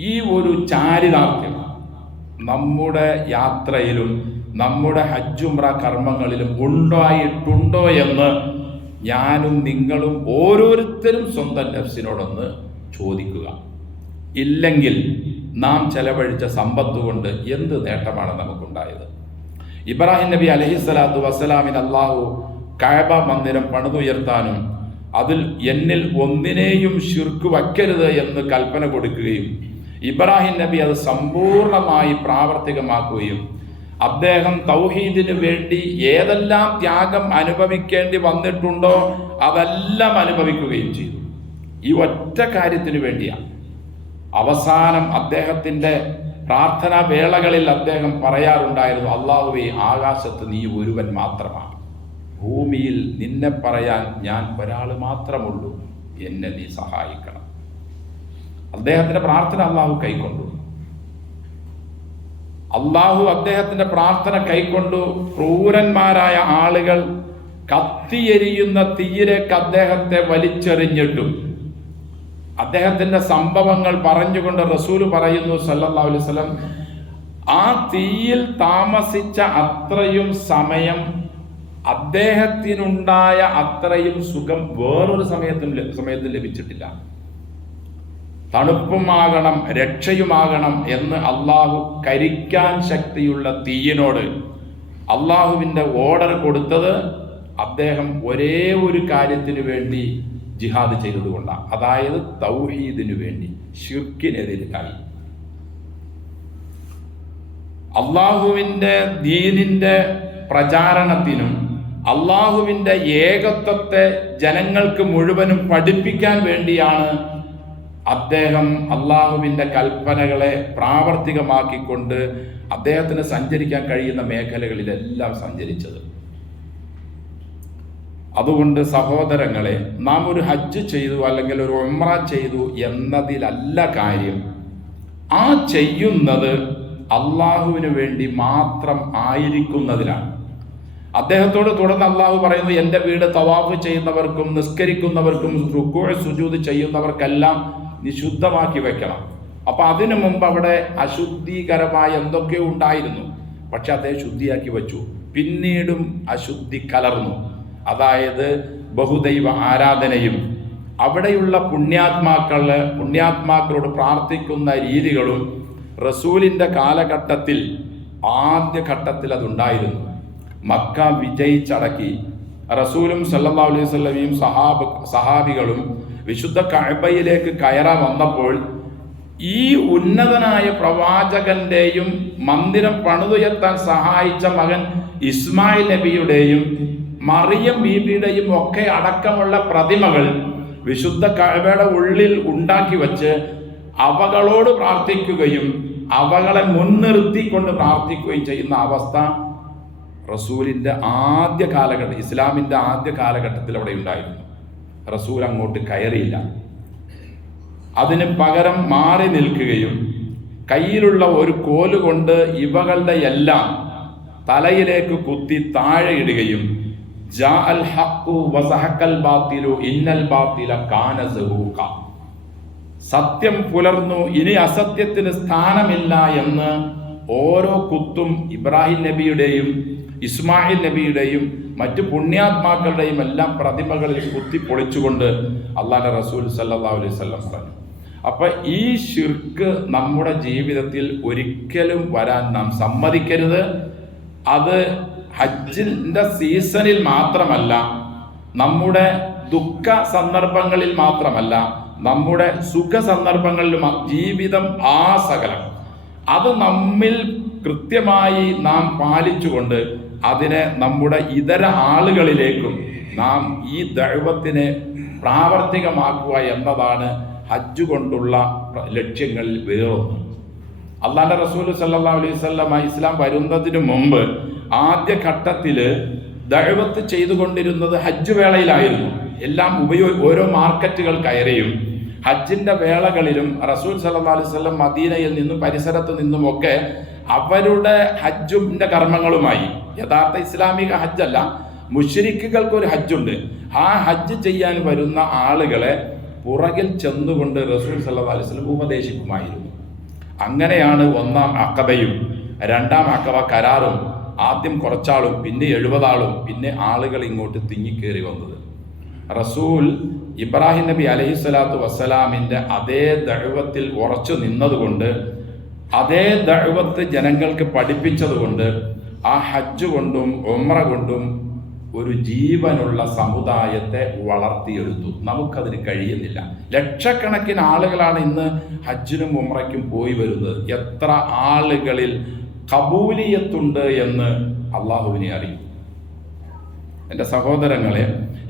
ഈ ഒരു ചാരിതാർത്ഥ്യം നമ്മുടെ യാത്രയിലും നമ്മുടെ ഹജ്ജുംറ കർമ്മങ്ങളിലും ഉണ്ടായിട്ടുണ്ടോ എന്ന് ഞാനും നിങ്ങളും ഓരോരുത്തരും സ്വന്തം നഫ്സിനോടൊന്ന് ചോദിക്കുക. ഇല്ലെങ്കിൽ നാം ചെലവഴിച്ച സമ്പത്ത് കൊണ്ട് എന്ത് നേട്ടമാണ് നമുക്കുണ്ടായത്? ഇബ്രാഹിം നബി അലൈഹിസ്സലാത്തു വസ്സലാമിന് അള്ളാഹു കഅബ മന്ദിരം പണിതുയർത്താനും അതിൽ എന്നിൽ ഒന്നിനെയും ശിർക്ക് വയ്ക്കരുത് എന്ന് കൽപ്പന കൊടുക്കുകയും ഇബ്രാഹിം നബി അത് സമ്പൂർണമായി പ്രാവർത്തികമാക്കുകയും അദ്ദേഹം തൗഹീദിന് വേണ്ടി ഏതെല്ലാം ത്യാഗം അനുഭവിക്കേണ്ടി വന്നിട്ടുണ്ടോ അതെല്ലാം അനുഭവിക്കുകയും ചെയ്തു. ഈ ഒറ്റ കാര്യത്തിന് വേണ്ടിയാണ്. അവസാനം അദ്ദേഹത്തിൻ്റെ പ്രാർത്ഥനാ വേളകളിൽ അദ്ദേഹം പറയാറുണ്ടായിരുന്നു, അല്ലാഹുവേ, ആകാശത്ത് നീ ഒരുവൻ മാത്രമാണ്, ഭൂമിയിൽ നിന്നെ പറയാൻ ഞാൻ ഒരാൾ മാത്രമുള്ളൂ, എന്നെ നീ സഹായിക്കണം. അദ്ദേഹത്തിന്റെ പ്രാർത്ഥന അള്ളാഹു കൈക്കൊണ്ടു. അദ്ദേഹത്തിന്റെ പ്രാർത്ഥന കൈക്കൊണ്ടു. ക്രൂരന്മാരായ ആളുകൾ കത്തിയെരിയുന്ന തീയിലേക്ക് അദ്ദേഹത്തെ വലിച്ചെറിഞ്ഞിട്ടും അദ്ദേഹത്തിന്റെ സംഭവങ്ങൾ പറഞ്ഞുകൊണ്ട് റസൂല് പറയുന്നു സല്ലല്ലാഹു അലൈഹി വസല്ലം, ആ തീയിൽ താമസിച്ച അത്രയും സമയം അദ്ദേഹത്തിനുണ്ടായ അത്രയും സുഖം വേറൊരു സമയത്തും ലഭിച്ചിട്ടില്ല. തണുപ്പുമാകണം രക്ഷയുമാകണം എന്ന് അള്ളാഹു കരിക്കാൻ ശക്തിയുള്ള തീയിനോട് അള്ളാഹുവിൻ്റെ ഓർഡർ കൊടുത്തത് അദ്ദേഹം ഒരേ ഒരു കാര്യത്തിന് വേണ്ടി ജിഹാദ് ചെയ്തതുകൊണ്ടാണ്. അതായത് തൗഹീദിനു വേണ്ടി, ശിർക്കിനെതിരായി. അള്ളാഹുവിൻ്റെ ദീനിൻ്റെ പ്രചാരണത്തിനും അള്ളാഹുവിൻ്റെ ഏകത്വത്തെ ജനങ്ങൾക്ക് മുഴുവനും പഠിപ്പിക്കാൻ വേണ്ടിയാണ് അദ്ദേഹം അള്ളാഹുവിൻ്റെ കൽപ്പനകളെ പ്രാവർത്തികമാക്കിക്കൊണ്ട് അദ്ദേഹത്തിന് സഞ്ചരിക്കാൻ കഴിയുന്ന മേഖലകളിലെല്ലാം സഞ്ചരിച്ചത്. അതുകൊണ്ട് സഹോദരങ്ങളെ, നാം ഒരു ഹജ്ജ് ചെയ്തു അല്ലെങ്കിൽ ഒരു ഉംറ ചെയ്തു എന്നതിലല്ല കാര്യം. ആ ചെയ്യുന്നത് അള്ളാഹുവിന് വേണ്ടി മാത്രം ആയിരിക്കുന്നതിലാണ്. അദ്ദേഹത്തോട് തുടർന്ന് അള്ളാഹു പറയുന്നു, എൻ്റെ വീട് തവാഫ് ചെയ്യുന്നവർക്കും നിസ്കരിക്കുന്നവർക്കും റുക്കൂഅ് സുജൂദ് ചെയ്യുന്നവർക്കെല്ലാം നിശുദ്ധമാക്കി വെക്കണം. അപ്പൊ അതിനു മുമ്പ് അവിടെ അശുദ്ധീകരമായ എന്തൊക്കെയോ ഉണ്ടായിരുന്നു, പക്ഷെ അദ്ദേഹം ശുദ്ധിയാക്കി വെച്ചു. പിന്നീടും അശുദ്ധി കലർന്നു. അതായത് ബഹുദൈവ ആരാധനയും അവിടെയുള്ള പുണ്യാത്മാക്കളോട് പ്രാർത്ഥിക്കുന്ന രീതികളും റസൂലിൻ്റെ കാലഘട്ടത്തിൽ ആദ്യ ഘട്ടത്തിൽ അതുണ്ടായിരുന്നു. മക്ക വിജയിച്ചടക്കി റസൂലും സല്ലല്ലാഹു അലൈഹി വസല്ലമയും സഹാബികളും വിശുദ്ധ കഅബയിലേക്ക് കയറാൻ വന്നപ്പോൾ ഈ ഉന്നതനായ പ്രവാചകന്റെയും മന്ദിരം പണിതുയർത്താൻ സഹായിച്ച മകൻ ഇസ്മായിൽ നബിയുടെയും മറിയം ബീബിയുടെയും ഒക്കെ അടക്കമുള്ള പ്രതിമകൾ വിശുദ്ധ കഅബയുടെ ഉള്ളിൽ ഉണ്ടാക്കി വച്ച് അവകളോട് പ്രാർത്ഥിക്കുകയും അവകളെ മുൻനിർത്തിക്കൊണ്ട് പ്രാർത്ഥിക്കുകയും ചെയ്യുന്ന അവസ്ഥ റസൂലിന്റെ ആദ്യ കാലഘട്ടം, ഇസ്ലാമിന്റെ ആദ്യ കാലഘട്ടത്തിൽ അവിടെ ഉണ്ടായിരുന്നു. റസൂൽ അങ്ങോട്ട് കയറിയില്ല. അതിന് പകരം മാറി നിൽക്കുകയും കയ്യിലുള്ള ഒരു കോലുകൊണ്ട് ഇവകളുടെ എല്ലാം തലയിലേക്ക് കുത്തി താഴെ ഇടുകയും ജാഅൽ ഹഖ്ഖു വസഹഖൽ ബാത്തിലു ഇന്നൽ ബാത്തില കാന സഹൂഖ, സത്യം പുലർന്നു, ഇനി അസത്യത്തിന് സ്ഥാനമില്ല എന്ന് ഓരോ കുത്തും ഇബ്രാഹിം നബിയുടെയും ഇസ്മായിൽ നബിയുടെയും മറ്റു പുണ്യാത്മാക്കളുടെയും എല്ലാം പ്രതിമകളിൽ കുത്തി പൊളിച്ചുകൊണ്ട് അള്ളാഹുവിന്റെ റസൂൽ സല്ലല്ലാഹു അലൈഹി വസല്ലം പറഞ്ഞു. അപ്പൊ ഈ ശിർക്ക് നമ്മുടെ ജീവിതത്തിൽ ഒരിക്കലും വരാൻ നാം സമ്മതിക്കരുത്. അത് ഹജ്ജിന്റെ സീസണിൽ മാത്രമല്ല, നമ്മുടെ ദുഃഖ സന്ദർഭങ്ങളിൽ മാത്രമല്ല, നമ്മുടെ സുഖ സന്ദർഭങ്ങളിലും ജീവിതം സകലം അത് നമ്മിൽ കൃത്യമായി നാം പാലിച്ചുകൊണ്ട് അതിനെ നമ്മുടെ ഇതര ആളുകളിലേക്കും നാം ഈ ദഅവത്തിനെ പ്രാവർത്തികമാക്കുക എന്നതാണ് ഹജ്ജ് കൊണ്ടുള്ള ലക്ഷ്യങ്ങളിൽ വേറൊന്ന്. അല്ലാഹുവിന്റെ റസൂൽ സല്ലല്ലാഹു അലൈഹി വസല്ലം ഇസ്ലാം വരുന്നതിന് മുമ്പ് ആദ്യ ഘട്ടത്തിൽ ദഅവത്ത് ചെയ്തുകൊണ്ടിരുന്നത് ഹജ്ജ് വേളയിലായിരുന്നു. എല്ലാം ഓരോ മാർക്കറ്റുകൾ കയറിയും ഹജ്ജിന്റെ വേളകളിലും റസൂൽ സല്ലല്ലാഹു അലൈഹി വസല്ലം മദീനയിൽ നിന്നും പരിസരത്ത് നിന്നുമൊക്കെ അവരുടെ ഹജ്ജിന്റെ കർമ്മങ്ങളുമായി, യഥാർത്ഥ ഇസ്ലാമിക ഹജ്ജല്ല, മുശ്രിക്കുകൾക്ക് ഒരു ഹജ്ജുണ്ട്, ആ ഹജ്ജ് ചെയ്യാൻ വരുന്ന ആളുകളെ പുറകിൽ ചെന്നുകൊണ്ട് റസൂൽ സല്ലല്ലാഹു അലൈഹി വസല്ലം ഉപദേശിക്കുമായിരുന്നു. അങ്ങനെയാണ് ഒന്നാം അഖബയും രണ്ടാം അഖബ കരാറും, ആദ്യം കുറച്ചാളും പിന്നെ 70 ആളും പിന്നെ ആളുകൾ ഇങ്ങോട്ട് തിങ്ങിക്കേറി വന്നത്. റസൂൽ ഇബ്രാഹിം നബി അലൈഹിസ്സലാത്തു വസ്സലാമിൻ്റെ അതേ ദഅവത്തിൽ ഉറച്ചു നിന്നതുകൊണ്ട്, അതേ ദഅവത്ത് ജനങ്ങൾക്ക് പഠിപ്പിച്ചതുകൊണ്ട് ആ ഹജ്ജ് കൊണ്ടും ഉംറ കൊണ്ടും ഒരു ജീവനുള്ള സമുദായത്തെ വളർത്തിയെടുത്തു. നമുക്കതിന് കഴിയുന്നില്ല. ലക്ഷക്കണക്കിന് ആളുകളാണ് ഇന്ന് ഹജ്ജിനും ഉംറയ്ക്കും പോയി വരുന്നത്. എത്ര ആളുകളിൽ ഖബൂലിയത്തുണ്ട് എന്ന് അള്ളാഹുവിനെ അറിയും. എൻ്റെ സഹോദരങ്ങളെ,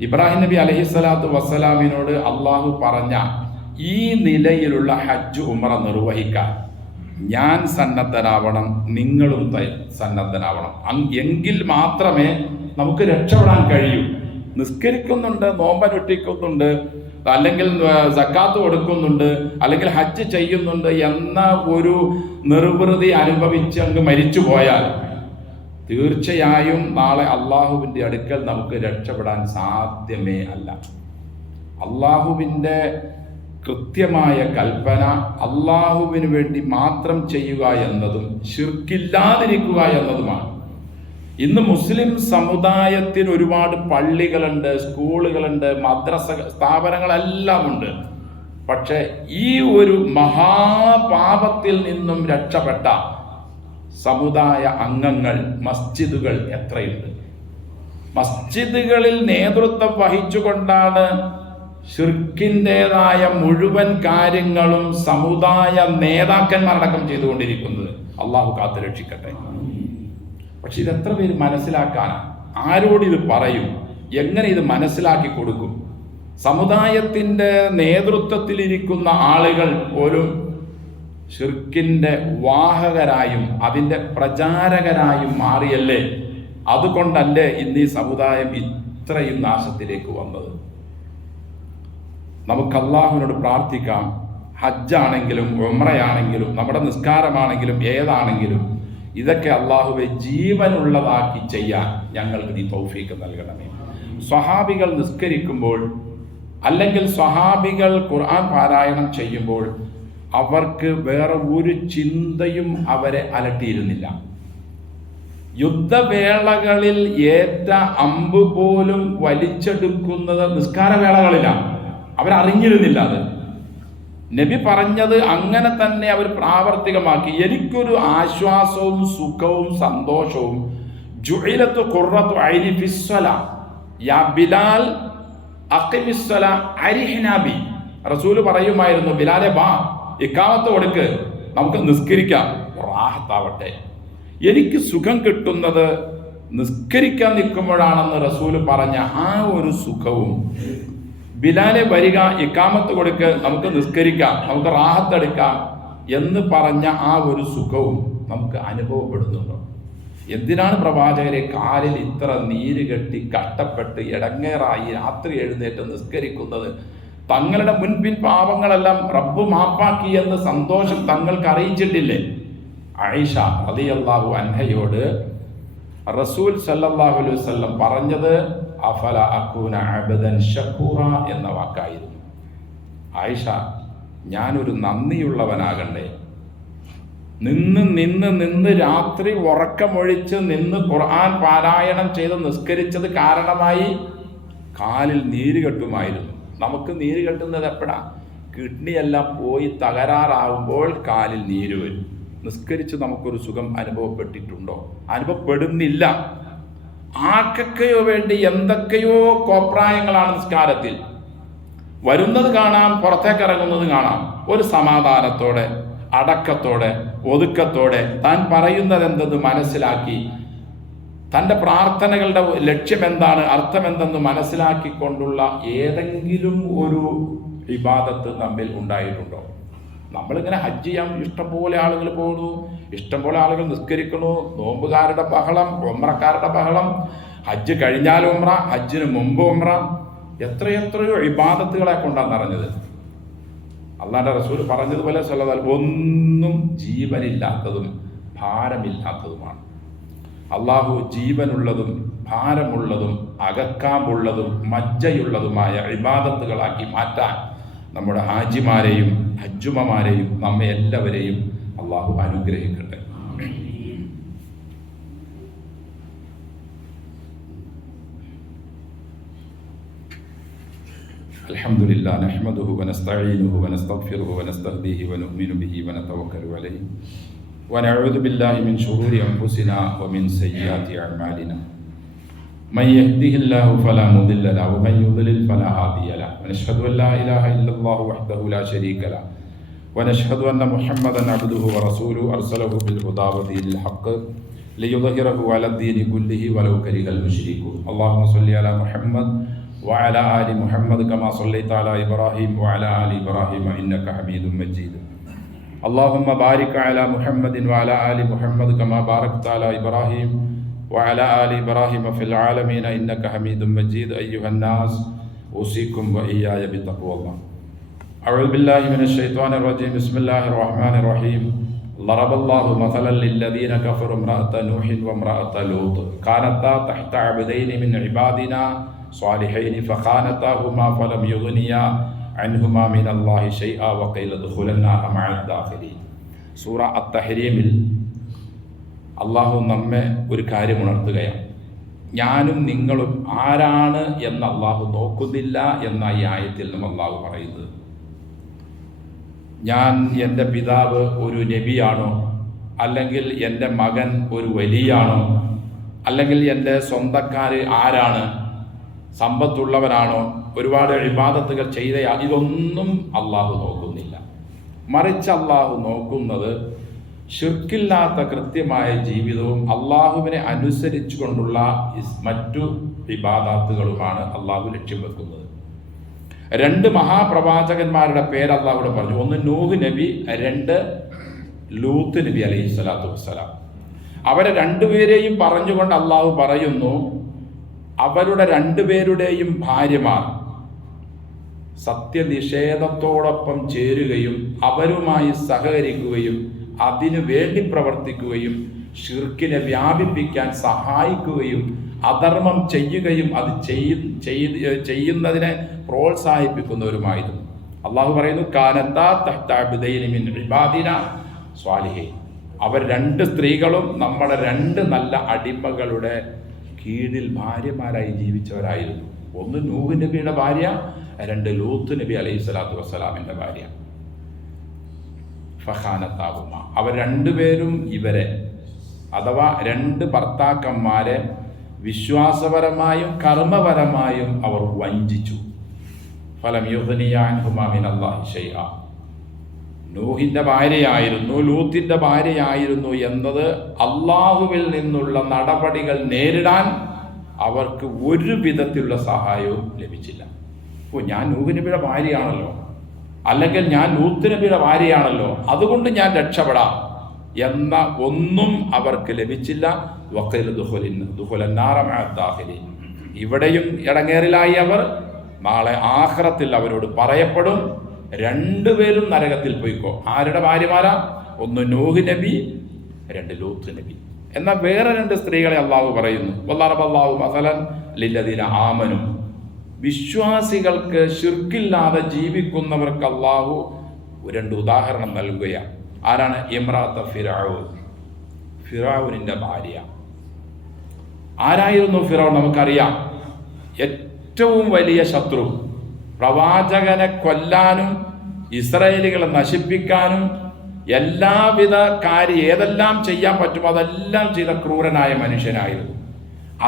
ഇബ്രാഹിം നബി അലൈഹിസ്സലാത്തു വസ്സലാമിനോട് അള്ളാഹു പറഞ്ഞ ഈ നിലയിലുള്ള ഹജ്ജ് ഉംറ നിർവഹിക്കാൻ ഞാൻ സന്നദ്ധനാവണം, നിങ്ങളും സന്നദ്ധനാവണം. എങ്കിൽ മാത്രമേ നമുക്ക് രക്ഷപ്പെടാൻ കഴിയൂ. നിസ്കരിക്കുന്നുണ്ട്, നോമ്പനുഷ്ഠിക്കുന്നുണ്ട്, അല്ലെങ്കിൽ സക്കാത്ത് കൊടുക്കുന്നുണ്ട്, അല്ലെങ്കിൽ ഹജ്ജ് ചെയ്യുന്നുണ്ട് എന്ന ഒരു നിർവൃതി അനുഭവിച്ച് അങ്ങ് മരിച്ചു പോയാൽ തീർച്ചയായും നാളെ അള്ളാഹുവിൻ്റെ അടുക്കൽ നമുക്ക് രക്ഷപ്പെടാൻ സാധ്യമേ അല്ല. അള്ളാഹുവിൻ്റെ കൃത്യമായ കൽപ്പന അള്ളാഹുവിന് വേണ്ടി മാത്രം ചെയ്യുക എന്നതും ശിർക്കില്ലാതിരിക്കുക എന്നതുമാണ്. ഇന്ന് മുസ്ലിം സമുദായത്തിന് ഒരുപാട് പള്ളികളുണ്ട്, സ്കൂളുകളുണ്ട്, മദ്രസ സ്ഥാപനങ്ങളെല്ലാം ഉണ്ട്. പക്ഷെ ഈ ഒരു മഹാപാപത്തിൽ നിന്നും രക്ഷപ്പെട്ട സമുദായ അംഗങ്ങൾ, മസ്ജിദുകൾ എത്രയുണ്ട്? മസ്ജിദുകളിൽ നേതൃത്വം വഹിച്ചുകൊണ്ടാണ് ശിർക്കിൻ്റെതായ മുഴുവൻ കാര്യങ്ങളും സമുദായ നേതാക്കന്മാരടക്കം ചെയ്തുകൊണ്ടിരിക്കുന്നത്. അള്ളാഹു കാത്തു രക്ഷിക്കട്ടെ. പക്ഷെ ഇതെത്ര പേര് മനസ്സിലാക്കാനാണ്? ആരോട് ഇത് പറയും? എങ്ങനെ ഇത് മനസ്സിലാക്കി കൊടുക്കും? സമുദായത്തിൻ്റെ നേതൃത്വത്തിലിരിക്കുന്ന ആളുകൾ പോലും ശിർക്കിൻ്റെ വാഹകരായും അതിൻ്റെ പ്രചാരകരായും മാറിയല്ലേ? അതുകൊണ്ടല്ലേ ഇന്ന് ഈ സമുദായം ഇത്രയും നാശത്തിലേക്ക് വന്നത്? നമുക്ക് അള്ളാഹുവിനോട് പ്രാർത്ഥിക്കാം. ഹജ്ജാണെങ്കിലും ഉംറയാണെങ്കിലും നമ്മുടെ നിസ്കാരമാണെങ്കിലും ഏതാണെങ്കിലും ഇതൊക്കെ അള്ളാഹുവെ ജീവനുള്ളതാക്കി ചെയ്യാൻ ഞങ്ങൾക്ക് നീ തൗഫീക്ക് നൽകണമേ. സ്വഹാബികൾ നിസ്കരിക്കുമ്പോൾ അല്ലെങ്കിൽ സ്വഹാബികൾ ഖുർആൻ പാരായണം ചെയ്യുമ്പോൾ അവർക്ക് വേറെ ഒരു ചിന്തയും അവരെ അലട്ടിയിരുന്നില്ല. യുദ്ധവേളകളിൽ ഏറ്റ അമ്പ് പോലും വലിച്ചെടുക്കുന്നത് നിസ്കാരവേളകളിലാണ്. അവരറിഞ്ഞിരുന്നില്ല അത്. നബി പറഞ്ഞത് അങ്ങനെ തന്നെ അവർ പ്രാവർത്തികമാക്കി. എനിക്കൊരു ആശ്വാസവും സുഖവും സന്തോഷവും ജുഇലത്തു ഖുർറത്തു ഐനി ഫിസ്സലാ യാ ബിലാൽ അഖിമിസ്സലാ അരിഹ്നാ ബി. റസൂൽ പറയുമായിരുന്നു, ബിലാലെ വാ, ഇഖാമത്ത് കൊടുക്ക്, നമുക്ക് നിസ്കരിക്കാം, റാഹത്താവട്ടെ. എനിക്ക് സുഖം കിട്ടുന്നത് നിസ്കരിക്കാൻ നിൽക്കുമ്പോഴാണെന്ന് റസൂൽ പറഞ്ഞ ആ ഒരു സുഖവും, ബിലാലെ വരിക, ഇഖാമത്ത് കൊടുക്ക്, നമുക്ക് നിസ്കരിക്കാം, നമുക്ക് റാഹത്തെടുക്കാം എന്ന് പറഞ്ഞ ആ ഒരു സുഖവും നമുക്ക് അനുഭവപ്പെടുന്നുണ്ടോ? എന്തിനാണ് പ്രവാചകരെ കാലിൽ ഇത്ര നീര് കെട്ടി കഷ്ടപ്പെട്ട് ഇടങ്ങേറായി രാത്രി എഴുന്നേറ്റ് നിസ്കരിക്കുന്നത്? തങ്ങളുടെ മുൻപിൻ പാപങ്ങളെല്ലാം റബ്ബ് മാപ്പാക്കി എന്ന് സന്തോഷം തങ്ങൾക്ക് അറിയിച്ചിട്ടില്ലേ? ആയിഷ റളിയല്ലാഹു അൻഹയോട് റസൂൽ സല്ലല്ലാഹു അലൈഹി വസല്ലം പറഞ്ഞത് അഫല അകൂന അബ്ദൻ ശകൂറ എന്ന വാക്കായിരുന്നു. ആയിഷ, ഞാനൊരു നന്ദിയുള്ളവനാകണ്ടേ? നിന്ന് രാത്രി ഉറക്കമൊഴിച്ച് നിന്ന് ഖുർആൻ പാരായണം ചെയ്ത് നിസ്കരിച്ചത് കാരണമായി കാലിൽ നീര് കെട്ടുമായിരുന്നു. നമുക്ക് നീര് കെട്ടുന്നത് എപ്പോഴാ? കിഡ്നിയെല്ലാം പോയി തകരാറാവുമ്പോൾ കാലിൽ നീര് വരും. നിസ്കരിച്ച് നമുക്കൊരു സുഖം അനുഭവപ്പെട്ടിട്ടുണ്ടോ? അനുഭവപ്പെടുന്നില്ല. ആർക്കൊക്കെയോ വേണ്ടി എന്തൊക്കെയോ കോപ്രായങ്ങളാണ് നിസ്കാരത്തിൽ. വരുന്നത് കാണാം, പുറത്തേക്ക് ഇറങ്ങുന്നത് കാണാം. ഒരു സമാധാനത്തോടെ, അടക്കത്തോടെ, ഒതുക്കത്തോടെ താൻ പറയുന്നത് എന്തെന്ന് മനസ്സിലാക്കി, തൻ്റെ പ്രാർത്ഥനകളുടെ ലക്ഷ്യം എന്താണ്, അർത്ഥം എന്തെന്ന് മനസ്സിലാക്കിക്കൊണ്ടുള്ള ഏതെങ്കിലും ഒരു ഇബാദത്ത് നമ്മിൽ ഉണ്ടായിട്ടുണ്ടോ? നമ്മളിങ്ങനെ ഹജ്ജ് ചെയ്യാൻ ഇഷ്ടംപോലെ ആളുകൾ പോകുന്നു, ഇഷ്ടംപോലെ ആളുകൾ നിസ്കരിക്കുന്നു, നോമ്പുകാരുടെ ബഹളം, ഉംറക്കാരുടെ ബഹളം, ഹജ്ജ് കഴിഞ്ഞാൽ ഉംറ, ഹജ്ജിന് മുമ്പ് ഉംറ, എത്രയെത്രയോ ഇബാദത്തുകളെ കൊണ്ടാണ് നിറഞ്ഞത്. അള്ളാഹുവിന്റെ റസൂൽ പറഞ്ഞതുപോലെ സല്ലല്ലാഹു ഒന്നും ജീവനില്ലാത്തതും ഭാരമില്ലാത്തതുമാണ്. അള്ളാഹു ജീവനുള്ളതും ഭാരമുള്ളതും അകക്കാമ്പുള്ളതും മജ്ജയുള്ളതുമായ ഇബാദത്തുകളാക്കി മാറ്റാൻ നമ്മുടെ ഹാജിമാരെയും ഹജ്ജുമമാരെയും നമ്മെ എല്ലാവരെയും അള്ളാഹു അനുഗ്രഹിക്കട്ടെ. അൽഹംദുലില്ലാഹി നഹ്മദുഹു വനസ്തഈനുഹു വനസ്തഗ്ഫിറുഹു വനസ്തഹ്ദീഹി വനുഅ്മിനു ബിഹി വനതവക്കലു അലൈഹി വനഊദു ബില്ലാഹി മിൻ ശുറൂരി അൻഫുസിനാ വമിൻ സയ്യിആതി അഅ്മാലിനാ من يهده الله فلا مضل له ومن يضلل فلا هادي له ونشهد ان لا اله الا الله وحده لا شريك له ونشهد ان محمدا عبده ورسوله ارسله بالهدى ودين الحق ليظهره على الدين كله ولو كره المشركون. اللهم صل على محمد وعلى ال محمد كما صليت على ابراهيم وعلى ال ابراهيم انك حميد مجيد. اللهم بارك على محمد وعلى ال محمد كما باركت على ابراهيم وعلى آل إبراهيم في العالمين إنك حميد مجيد. أيها الناس أوصيكم وإياي بتقوى الله. أعوذ بالله من الشيطان الرجيم. بسم الله الرحمن الرحيم. ضرب الله مثلا للذين كفروا امرأة نوح وامرأة لوط كانتا تحت عبدين من عبادنا صالحين فخانتاهما فلم يغنيا عنهما من الله شيئا وقيل ادخلا النار مع الداخلين. സൂറ അത്തഹരീമിൽ അള്ളാഹു നമ്മെ ഒരു കാര്യം ഉണർത്തുകയാണ്. ഞാനും നിങ്ങളും ആരാണ് എന്ന് അള്ളാഹു നോക്കുന്നില്ല എന്ന ഈ ആയത്തിൽ നിന്നും അള്ളാഹു പറയുന്നത്. ഞാൻ എൻ്റെ പിതാവ് ഒരു നബിയാണോ, അല്ലെങ്കിൽ എൻ്റെ മകൻ ഒരു വലിയാണോ, അല്ലെങ്കിൽ എൻ്റെ സ്വന്തക്കാർ ആരാണ്, സമ്പത്തുള്ളവനാണോ, ഒരുപാട് ഇബാദത്തുകൾ ചെയ്തയാൾ, ഇതൊന്നും അള്ളാഹു നോക്കുന്നില്ല. മറിച്ച് അള്ളാഹു നോക്കുന്നത് ശിർക്കില്ലാത്ത കൃത്യമായ ജീവിതവും അള്ളാഹുവിനെ അനുസരിച്ചു കൊണ്ടുള്ള മറ്റു ഇബാദത്തുകളുമാണ് അള്ളാഹു ലക്ഷ്യം വെക്കുന്നത്. രണ്ട് മഹാപ്രവാചകന്മാരുടെ പേര് അള്ളാഹുവിടെ പറഞ്ഞു. ഒന്ന് നൂഹ് നബി, രണ്ട് ലൂത്ത് നബി അലൈഹി സ്വലാത്തു വസ്സലാം. അവരെ രണ്ടുപേരെയും പറഞ്ഞുകൊണ്ട് അള്ളാഹു പറയുന്നു, അവരുടെ രണ്ടുപേരുടെയും ഭാര്യമാർ സത്യനിഷേധത്തോടൊപ്പം ചേരുകയും അവരുമായി സഹകരിക്കുകയും അതിനു വേണ്ടി പ്രവർത്തിക്കുകയും ഷിർക്കിനെ വ്യാപിപ്പിക്കാൻ സഹായിക്കുകയും അധർമ്മം ചെയ്യുകയും അത് ചെയ്യുന്നതിനെ പ്രോത്സാഹിപ്പിക്കുന്നവരുമായിരുന്നു. അള്ളാഹു പറയുന്നു, കാനത്താ തഹ്ത അബ്ദൈനി മിൻ ഇബാദിനാ സ്വാലിഹീൻ. അവർ രണ്ട് സ്ത്രീകളും നമ്മുടെ രണ്ട് നല്ല അടിമകളുടെ കീഴിൽ ഭാര്യമാരായി ജീവിച്ചവരായിരുന്നു. ഒന്ന് നൂഹ് നബിയുടെ ഭാര്യ, രണ്ട് ലൂത്ത് നബി അലൈഹി സ്വലാത്തു വസ്സലാമിൻ്റെ ഭാര്യ. ഫഖാനത്താഹുമ, അവർ രണ്ടുപേരും ഇവരെ അഥവാ രണ്ട് ഭർത്താക്കന്മാരെ വിശ്വാസപരമായും കർമ്മപരമായും അവർ വഞ്ചിച്ചു. ഫലം യുഗ്നിയ അൻഹുമാ മിനല്ലാഹി ശൈഅ. നൂഹിന്റെ ഭാര്യയായിരുന്നു, ലൂത്തിന്റെ ഭാര്യയായിരുന്നു എന്നത് അള്ളാഹുവിൽ നിന്നുള്ള നടപടികൾ നേരിടാൻ അവർക്ക് ഒരു വിധത്തിലുള്ള സഹായവും ലഭിച്ചില്ല. ഞാൻ നൂഹ് നബിയുടെ ഭാര്യയാണല്ലോ, അല്ലെങ്കിൽ ഞാൻ ലൂത്ത് നബിയുടെ ഭാര്യയാണല്ലോ, അതുകൊണ്ട് ഞാൻ രക്ഷപ്പെടാം എന്ന ഒന്നും അവർക്ക് ലഭിച്ചില്ല. വഖീല ദുഖുലന്നാറ മഅ ദാഖിലീൻ. ഇവിടെയും ഇടങ്ങേറിലായി അവർ. നാളെ ആഖിറത്തിൽ അവരോട് പറയപ്പെടും, രണ്ടുപേരും നരകത്തിൽ പോയിക്കോ. ആരുടെ ഭാര്യമാരാ? ഒന്ന് നൂഹ് നബി, രണ്ട് ലൂത്ത് നബി. എന്നാൽ വേറെ രണ്ട് സ്ത്രീകളെ അള്ളാഹു പറയുന്നു. വല്ലറബല്ലാഹു മസലൻ ലില്ലദീന ആമനു. വിശ്വാസികൾക്ക് ശിർക്കില്ലാതെ ജീവിക്കുന്നവർക്ക് അള്ളാഹു രണ്ട് ഉദാഹരണം നൽകുകയാണ്. ആരാണ്? ഇമ്രാത്ത ഫിറഔൻ, ഫിറഔനിന്റെ ഭാര്യ. ആരായിരുന്നു ഫിറഔൻ? നമുക്കറിയാം. ഏറ്റവും വലിയ ശത്രു, പ്രവാചകനെ കൊല്ലാനും ഇസ്രായേലികളെ നശിപ്പിക്കാനും എല്ലാവിധ ഏതെല്ലാം ചെയ്യാൻ പറ്റുമോ അതെല്ലാം ചെയ്ത ക്രൂരനായ മനുഷ്യനായിരുന്നു.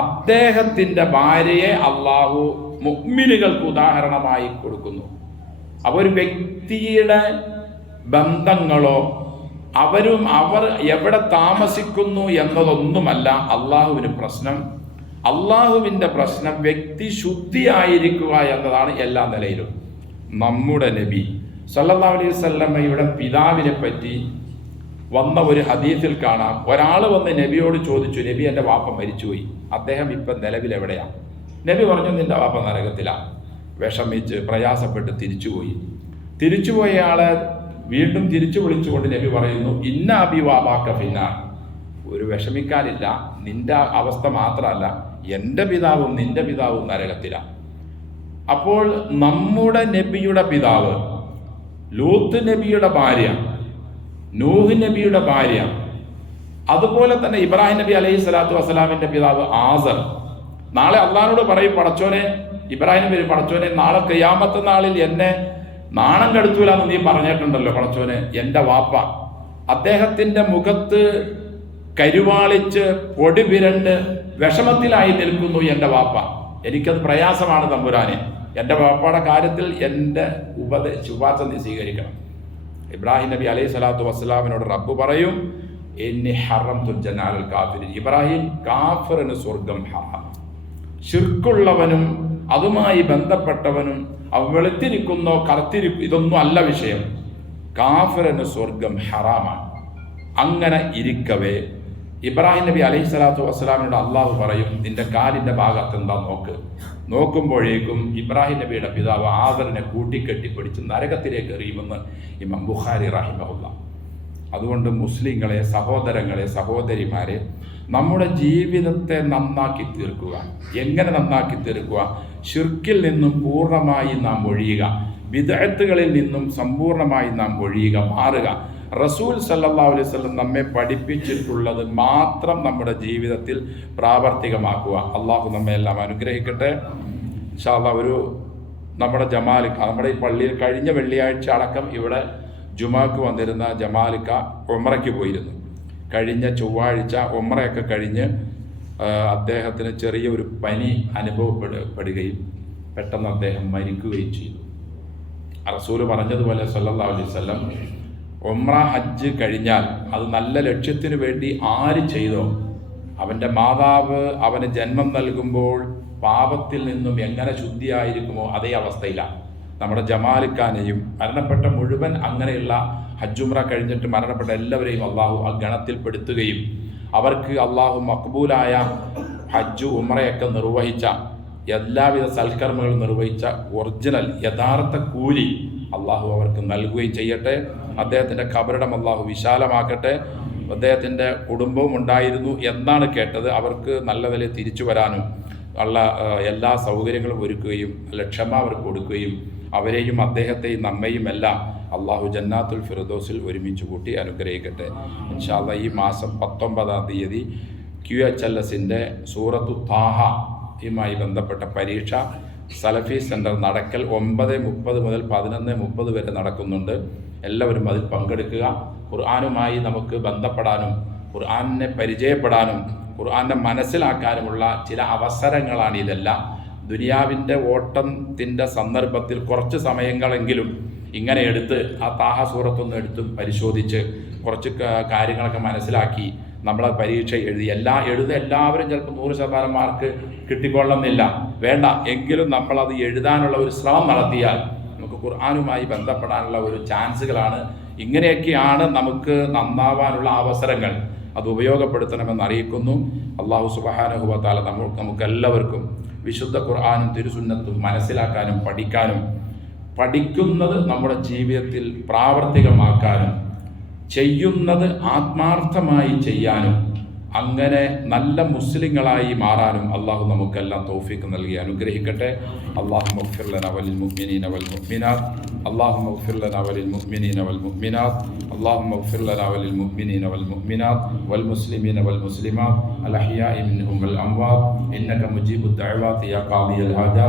അദ്ദേഹത്തിന്റെ ഭാര്യയെ അള്ളാഹു മുഅ്മിനുകൾക്ക് ഉദാഹരണമായി കൊടുക്കുന്നു. അവർ വ്യക്തിയുടെ ബന്ധങ്ങളോ അവർ എവിടെ താമസിക്കുന്നു എന്നതൊന്നുമല്ല അള്ളാഹുവിന് പ്രശ്നം. അള്ളാഹുവിൻ്റെ പ്രശ്നം വ്യക്തി ശുദ്ധിയായിരിക്കുക എന്നതാണ് എല്ലാ നിലയിലും. നമ്മുടെ നബി സല്ലല്ലാഹു അലൈഹി വസല്ലമയുടെ പിതാവിനെ പറ്റി വന്ന ഒരു ഹദീസിൽ കാണാം. ഒരാൾ വന്ന് നബിയോട് ചോദിച്ചു, നബി എൻ്റെ വാപ്പ മരിച്ചുപോയി, അദ്ദേഹം ഇപ്പം നിലവിൽ എവിടെയാണ്? നബി പറഞ്ഞു, നിന്റെ വാപ്പ നരകത്തിലാണ്. വിഷമിച്ച് പ്രയാസപ്പെട്ട് തിരിച്ചുപോയ ആളെ വീണ്ടും തിരിച്ചു വിളിച്ചുകൊണ്ട് നബി പറയുന്നു, ഇന്ന അബി വാബാക ഫിന്നാർ. ഒരു വിഷമിക്കാനില്ല, നിന്റെ അവസ്ഥ മാത്രമല്ല, എൻ്റെ പിതാവും നിന്റെ പിതാവും നരകത്തിലാണ്. അപ്പോൾ നമ്മുടെ നബിയുടെ പിതാവ്, ലൂത്ത് നബിയുടെ ഭാര്യ, നൂഹ് നബിയുടെ ഭാര്യ, അതുപോലെ തന്നെ ഇബ്രാഹിം നബി അലൈഹി സ്വലാത്തു വസ്സലാമിന്റെ പിതാവ് ആസർ. നാളെ അള്ളാഹിനോട് പറയും, പടച്ചോനെ, ഇബ്രാഹിം നബി, പടച്ചോനെ, നാളെ ഖിയാമത്ത് നാളിൽ എന്നെ നാണം കെടുത്തൂലെന്ന് നീ പറഞ്ഞിട്ടുണ്ടല്ലോ പടച്ചോനെ. എൻ്റെ വാപ്പ, അദ്ദേഹത്തിന്റെ മുഖത്ത് കരുവാളിച്ച് പൊടി വിരണ്ട് വിഷമത്തിലായി നിൽക്കുന്നു എൻ്റെ വാപ്പ. എനിക്കത് പ്രയാസമാണ് തമ്പുരാനെ. എൻ്റെ വാപ്പയുടെ കാര്യത്തിൽ എൻ്റെ ശുപാർശ നീ സ്വീകരിക്കണം. ഇബ്രാഹിം നബി അലൈഹി സ്വലാത്തു വസ്സലാമിനോട് റബ്ബ് പറയും, ഇന്നി ഹറംതുൽ ജന്ന അലൽ കാഫിരീൻ. ഇബ്രാഹിം, കാഫിറിന് സ്വർഗം ഹറാം. ശിർക്കുള്ളവനും അതുമായി ബന്ധപ്പെട്ടവനും വെളുത്തിരിക്കുന്നോ ഇതൊന്നും അല്ല വിഷയം. കാഫിറിന് സ്വർഗം ഹറാമാണ്. അങ്ങനെ ഇരിക്കവേ ഇബ്രാഹിം നബി അലൈഹി സ്വലാത്തു വസ്സലാമിനോട് അള്ളാഹു പറയും, നിന്റെ കാലിന്റെ ഭാഗത്ത് എന്താ നോക്കുമ്പോഴേക്കും ഇബ്രാഹിം നബിയുടെ പിതാവ് ആദറിനെ കൂട്ടിക്കെട്ടി പിടിച്ച് നരകത്തിലേക്ക് എറിയുമെന്ന് ഇമാം ബുഖാരി റഹിമഹുല്ലാ. അതുകൊണ്ട് മുസ്ലിങ്ങളെ, സഹോദരങ്ങളെ, സഹോദരിമാരെ, നമ്മുടെ ജീവിതത്തെ നന്നാക്കി തീർക്കുക. എങ്ങനെ നന്നാക്കി തീർക്കുക? ശിർക്കിൽ നിന്നും പൂർണ്ണമായി നാം ഒഴിയുക, ബിദ്അത്തുകളിൽ നിന്നും സമ്പൂർണ്ണമായി നാം ഒഴിയുക, മാറുക. റസൂൽ സല്ലല്ലാഹു അലൈഹി വസല്ലം നമ്മെ പഠിപ്പിച്ചിട്ടുള്ളത് മാത്രം നമ്മുടെ ജീവിതത്തിൽ പ്രാവർത്തികമാക്കുക. അള്ളാഹു നമ്മെ എല്ലാം അനുഗ്രഹിക്കട്ടെ. ഇൻഷാ അല്ലാഹ് നമ്മുടെ ജമാലിക്ക, നമ്മുടെ ഈ പള്ളിയിൽ കഴിഞ്ഞ വെള്ളിയാഴ്ച അടക്കം ഇവിടെ ജുമാക്ക് വന്നിരുന്ന ജമാലിക്ക ഉംറയ്ക്ക് പോയിരുന്നു. കഴിഞ്ഞ ചൊവ്വാഴ്ച ഉംറയൊക്കെ കഴിഞ്ഞ് അദ്ദേഹത്തിന് ചെറിയൊരു പനി അനുഭവപ്പെടുകയും പെട്ടെന്ന് അദ്ദേഹം മരിക്കുകയും ചെയ്തു. റസൂൽ പറഞ്ഞതുപോലെ സല്ലല്ലാഹു അലൈഹി വസല്ലം, ഉംറ ഹജ്ജ് കഴിഞ്ഞാൽ അത് നല്ല ലക്ഷ്യത്തിന് വേണ്ടി ആര് ചെയ്തോ അവൻ്റെ മാതാവ് അവന് ജന്മം നൽകുമ്പോൾ പാപത്തിൽ നിന്നും എങ്ങനെ ശുദ്ധിയായിരിക്കുമോ അതേ അവസ്ഥയിലാണ് നമ്മുടെ ജമാലിക്കാനെയും. മരണപ്പെട്ട മുഴുവൻ അങ്ങനെയുള്ള ഹജ്ജുംറ കഴിഞ്ഞിട്ട് മരണപ്പെട്ട എല്ലാവരെയും അള്ളാഹു ആ ഗണത്തിൽപ്പെടുത്തുകയും അവർക്ക് അള്ളാഹു മഖ്ബൂലായ ഹജ്ജ് ഉംറയൊക്കെ നിർവഹിച്ച, എല്ലാവിധ സൽക്കർമ്മങ്ങളും നിർവഹിച്ച ഒറിജിനൽ യഥാർത്ഥ കൂലി അള്ളാഹു അവർക്ക് നൽകുകയും ചെയ്യട്ടെ. അദ്ദേഹത്തിൻ്റെ ഖബറിടം അള്ളാഹു വിശാലമാക്കട്ടെ. അദ്ദേഹത്തിൻ്റെ കുടുംബവും ഉണ്ടായിരുന്നു എന്നാണ് കേട്ടത്. അവർക്ക് നല്ല നിലയിൽ തിരിച്ചു വരാനും ഉള്ള എല്ലാ സൗകര്യങ്ങളും ഒരുക്കുകയും ക്ഷമ അവർക്ക് കൊടുക്കുകയും അവരെയും അദ്ദേഹത്തെയും നമ്മയും എല്ലാം അള്ളാഹു ജന്നാത്തുൽ ഫിർദൗസിൽ ഒരുമിച്ച് കൂട്ടി അനുഗ്രഹിക്കട്ടെ. ഇൻഷാ അല്ലാഹ് ഈ മാസം 19-ാം തീയതി QHLSൻ്റെ സൂറത്തു താഹയുമായി ബന്ധപ്പെട്ട പരീക്ഷ സലഫി സെൻറ്റർ നടക്കൽ 9:30 മുതൽ 11:30 വരെ നടക്കുന്നുണ്ട്. എല്ലാവരും അതിൽ പങ്കെടുക്കുക. ഖുർആനുമായി നമുക്ക് ബന്ധപ്പെടാനും ഖുർആനെ പരിചയപ്പെടാനും ഖുർആനെ മനസ്സിലാക്കാനുമുള്ള ചില അവസരങ്ങളാണ് ഇതെല്ലാം. ദുനിയാവിൻ്റെ ഓട്ടത്തിൻ്റെ സന്ദർഭത്തിൽ കുറച്ച് സമയങ്ങളെങ്കിലും ഇങ്ങനെ എടുത്ത് ആ താഹ സൂറത്തൊന്ന് എടുത്ത് പരിശോധിച്ച് കുറച്ച് കാര്യങ്ങളൊക്കെ മനസ്സിലാക്കി നമ്മളെ പരീക്ഷ എഴുതി എല്ലാവരും ചിലപ്പോൾ 100% മാർക്ക് കിട്ടിക്കൊള്ളുന്നില്ല, വേണ്ട എങ്കിലും നമ്മളത് എഴുതാനുള്ള ഒരു ശ്രമം നടത്തിയാൽ നമുക്ക് ഖുർആനുമായി ബന്ധപ്പെടാനുള്ള ഒരു ചാൻസുകളാണ്. ഇങ്ങനെയൊക്കെയാണ് നമുക്ക് നന്നാവാനുള്ള അവസരങ്ങൾ. അത് ഉപയോഗപ്പെടുത്തണമെന്ന് അറിയിക്കുന്നു. അല്ലാഹു സുബ്ഹാനഹു വ തആല നമുക്കെല്ലാവർക്കും വിശുദ്ധ ഖുർആനും തിരുസുന്നത്തും മനസ്സിലാക്കാനും പഠിക്കുന്നത് നമ്മുടെ ജീവിതത്തിൽ പ്രാവർത്തികമാക്കാനും ചെയ്യുന്നത് ആത്മാർത്ഥമായി ചെയ്യാനും അങ്ങനെ നല്ല മുസ്ലിങ്ങളായി മാറാനും അള്ളാഹു നമുക്കെല്ലാം തൗഫീഖ് നൽകി അനുഗ്രഹിക്കട്ടെ. അല്ലാഹുമ്മ ഗ്ഫിർ ലനാ വലിൽ മുഅ്മിനീന വൽ മുഅ്മിനാത്ത് അല്ലാഹുമ്മ ഗ്ഫിർ ലനാ വലിൽ മുഅ്മിനീന വൽ മുഅ്മിനാത്ത് അല്ലാഹുമ്മ ഗ്ഫിർ ലനാ വലിൽ മുഅ്മിനീന വൽ മുഅ്മിനാത്ത് വൽ മുസ്ലിമീന വൽ മുസ്ലിമാത്ത് അൽ അഹ്യാഇ മിൻഹും വൽ അംവാത്ത് ഇന്നക മുജീബുദ് ദഅവാതി യാ ഖാദിയൽ ഹാജാത്ത്.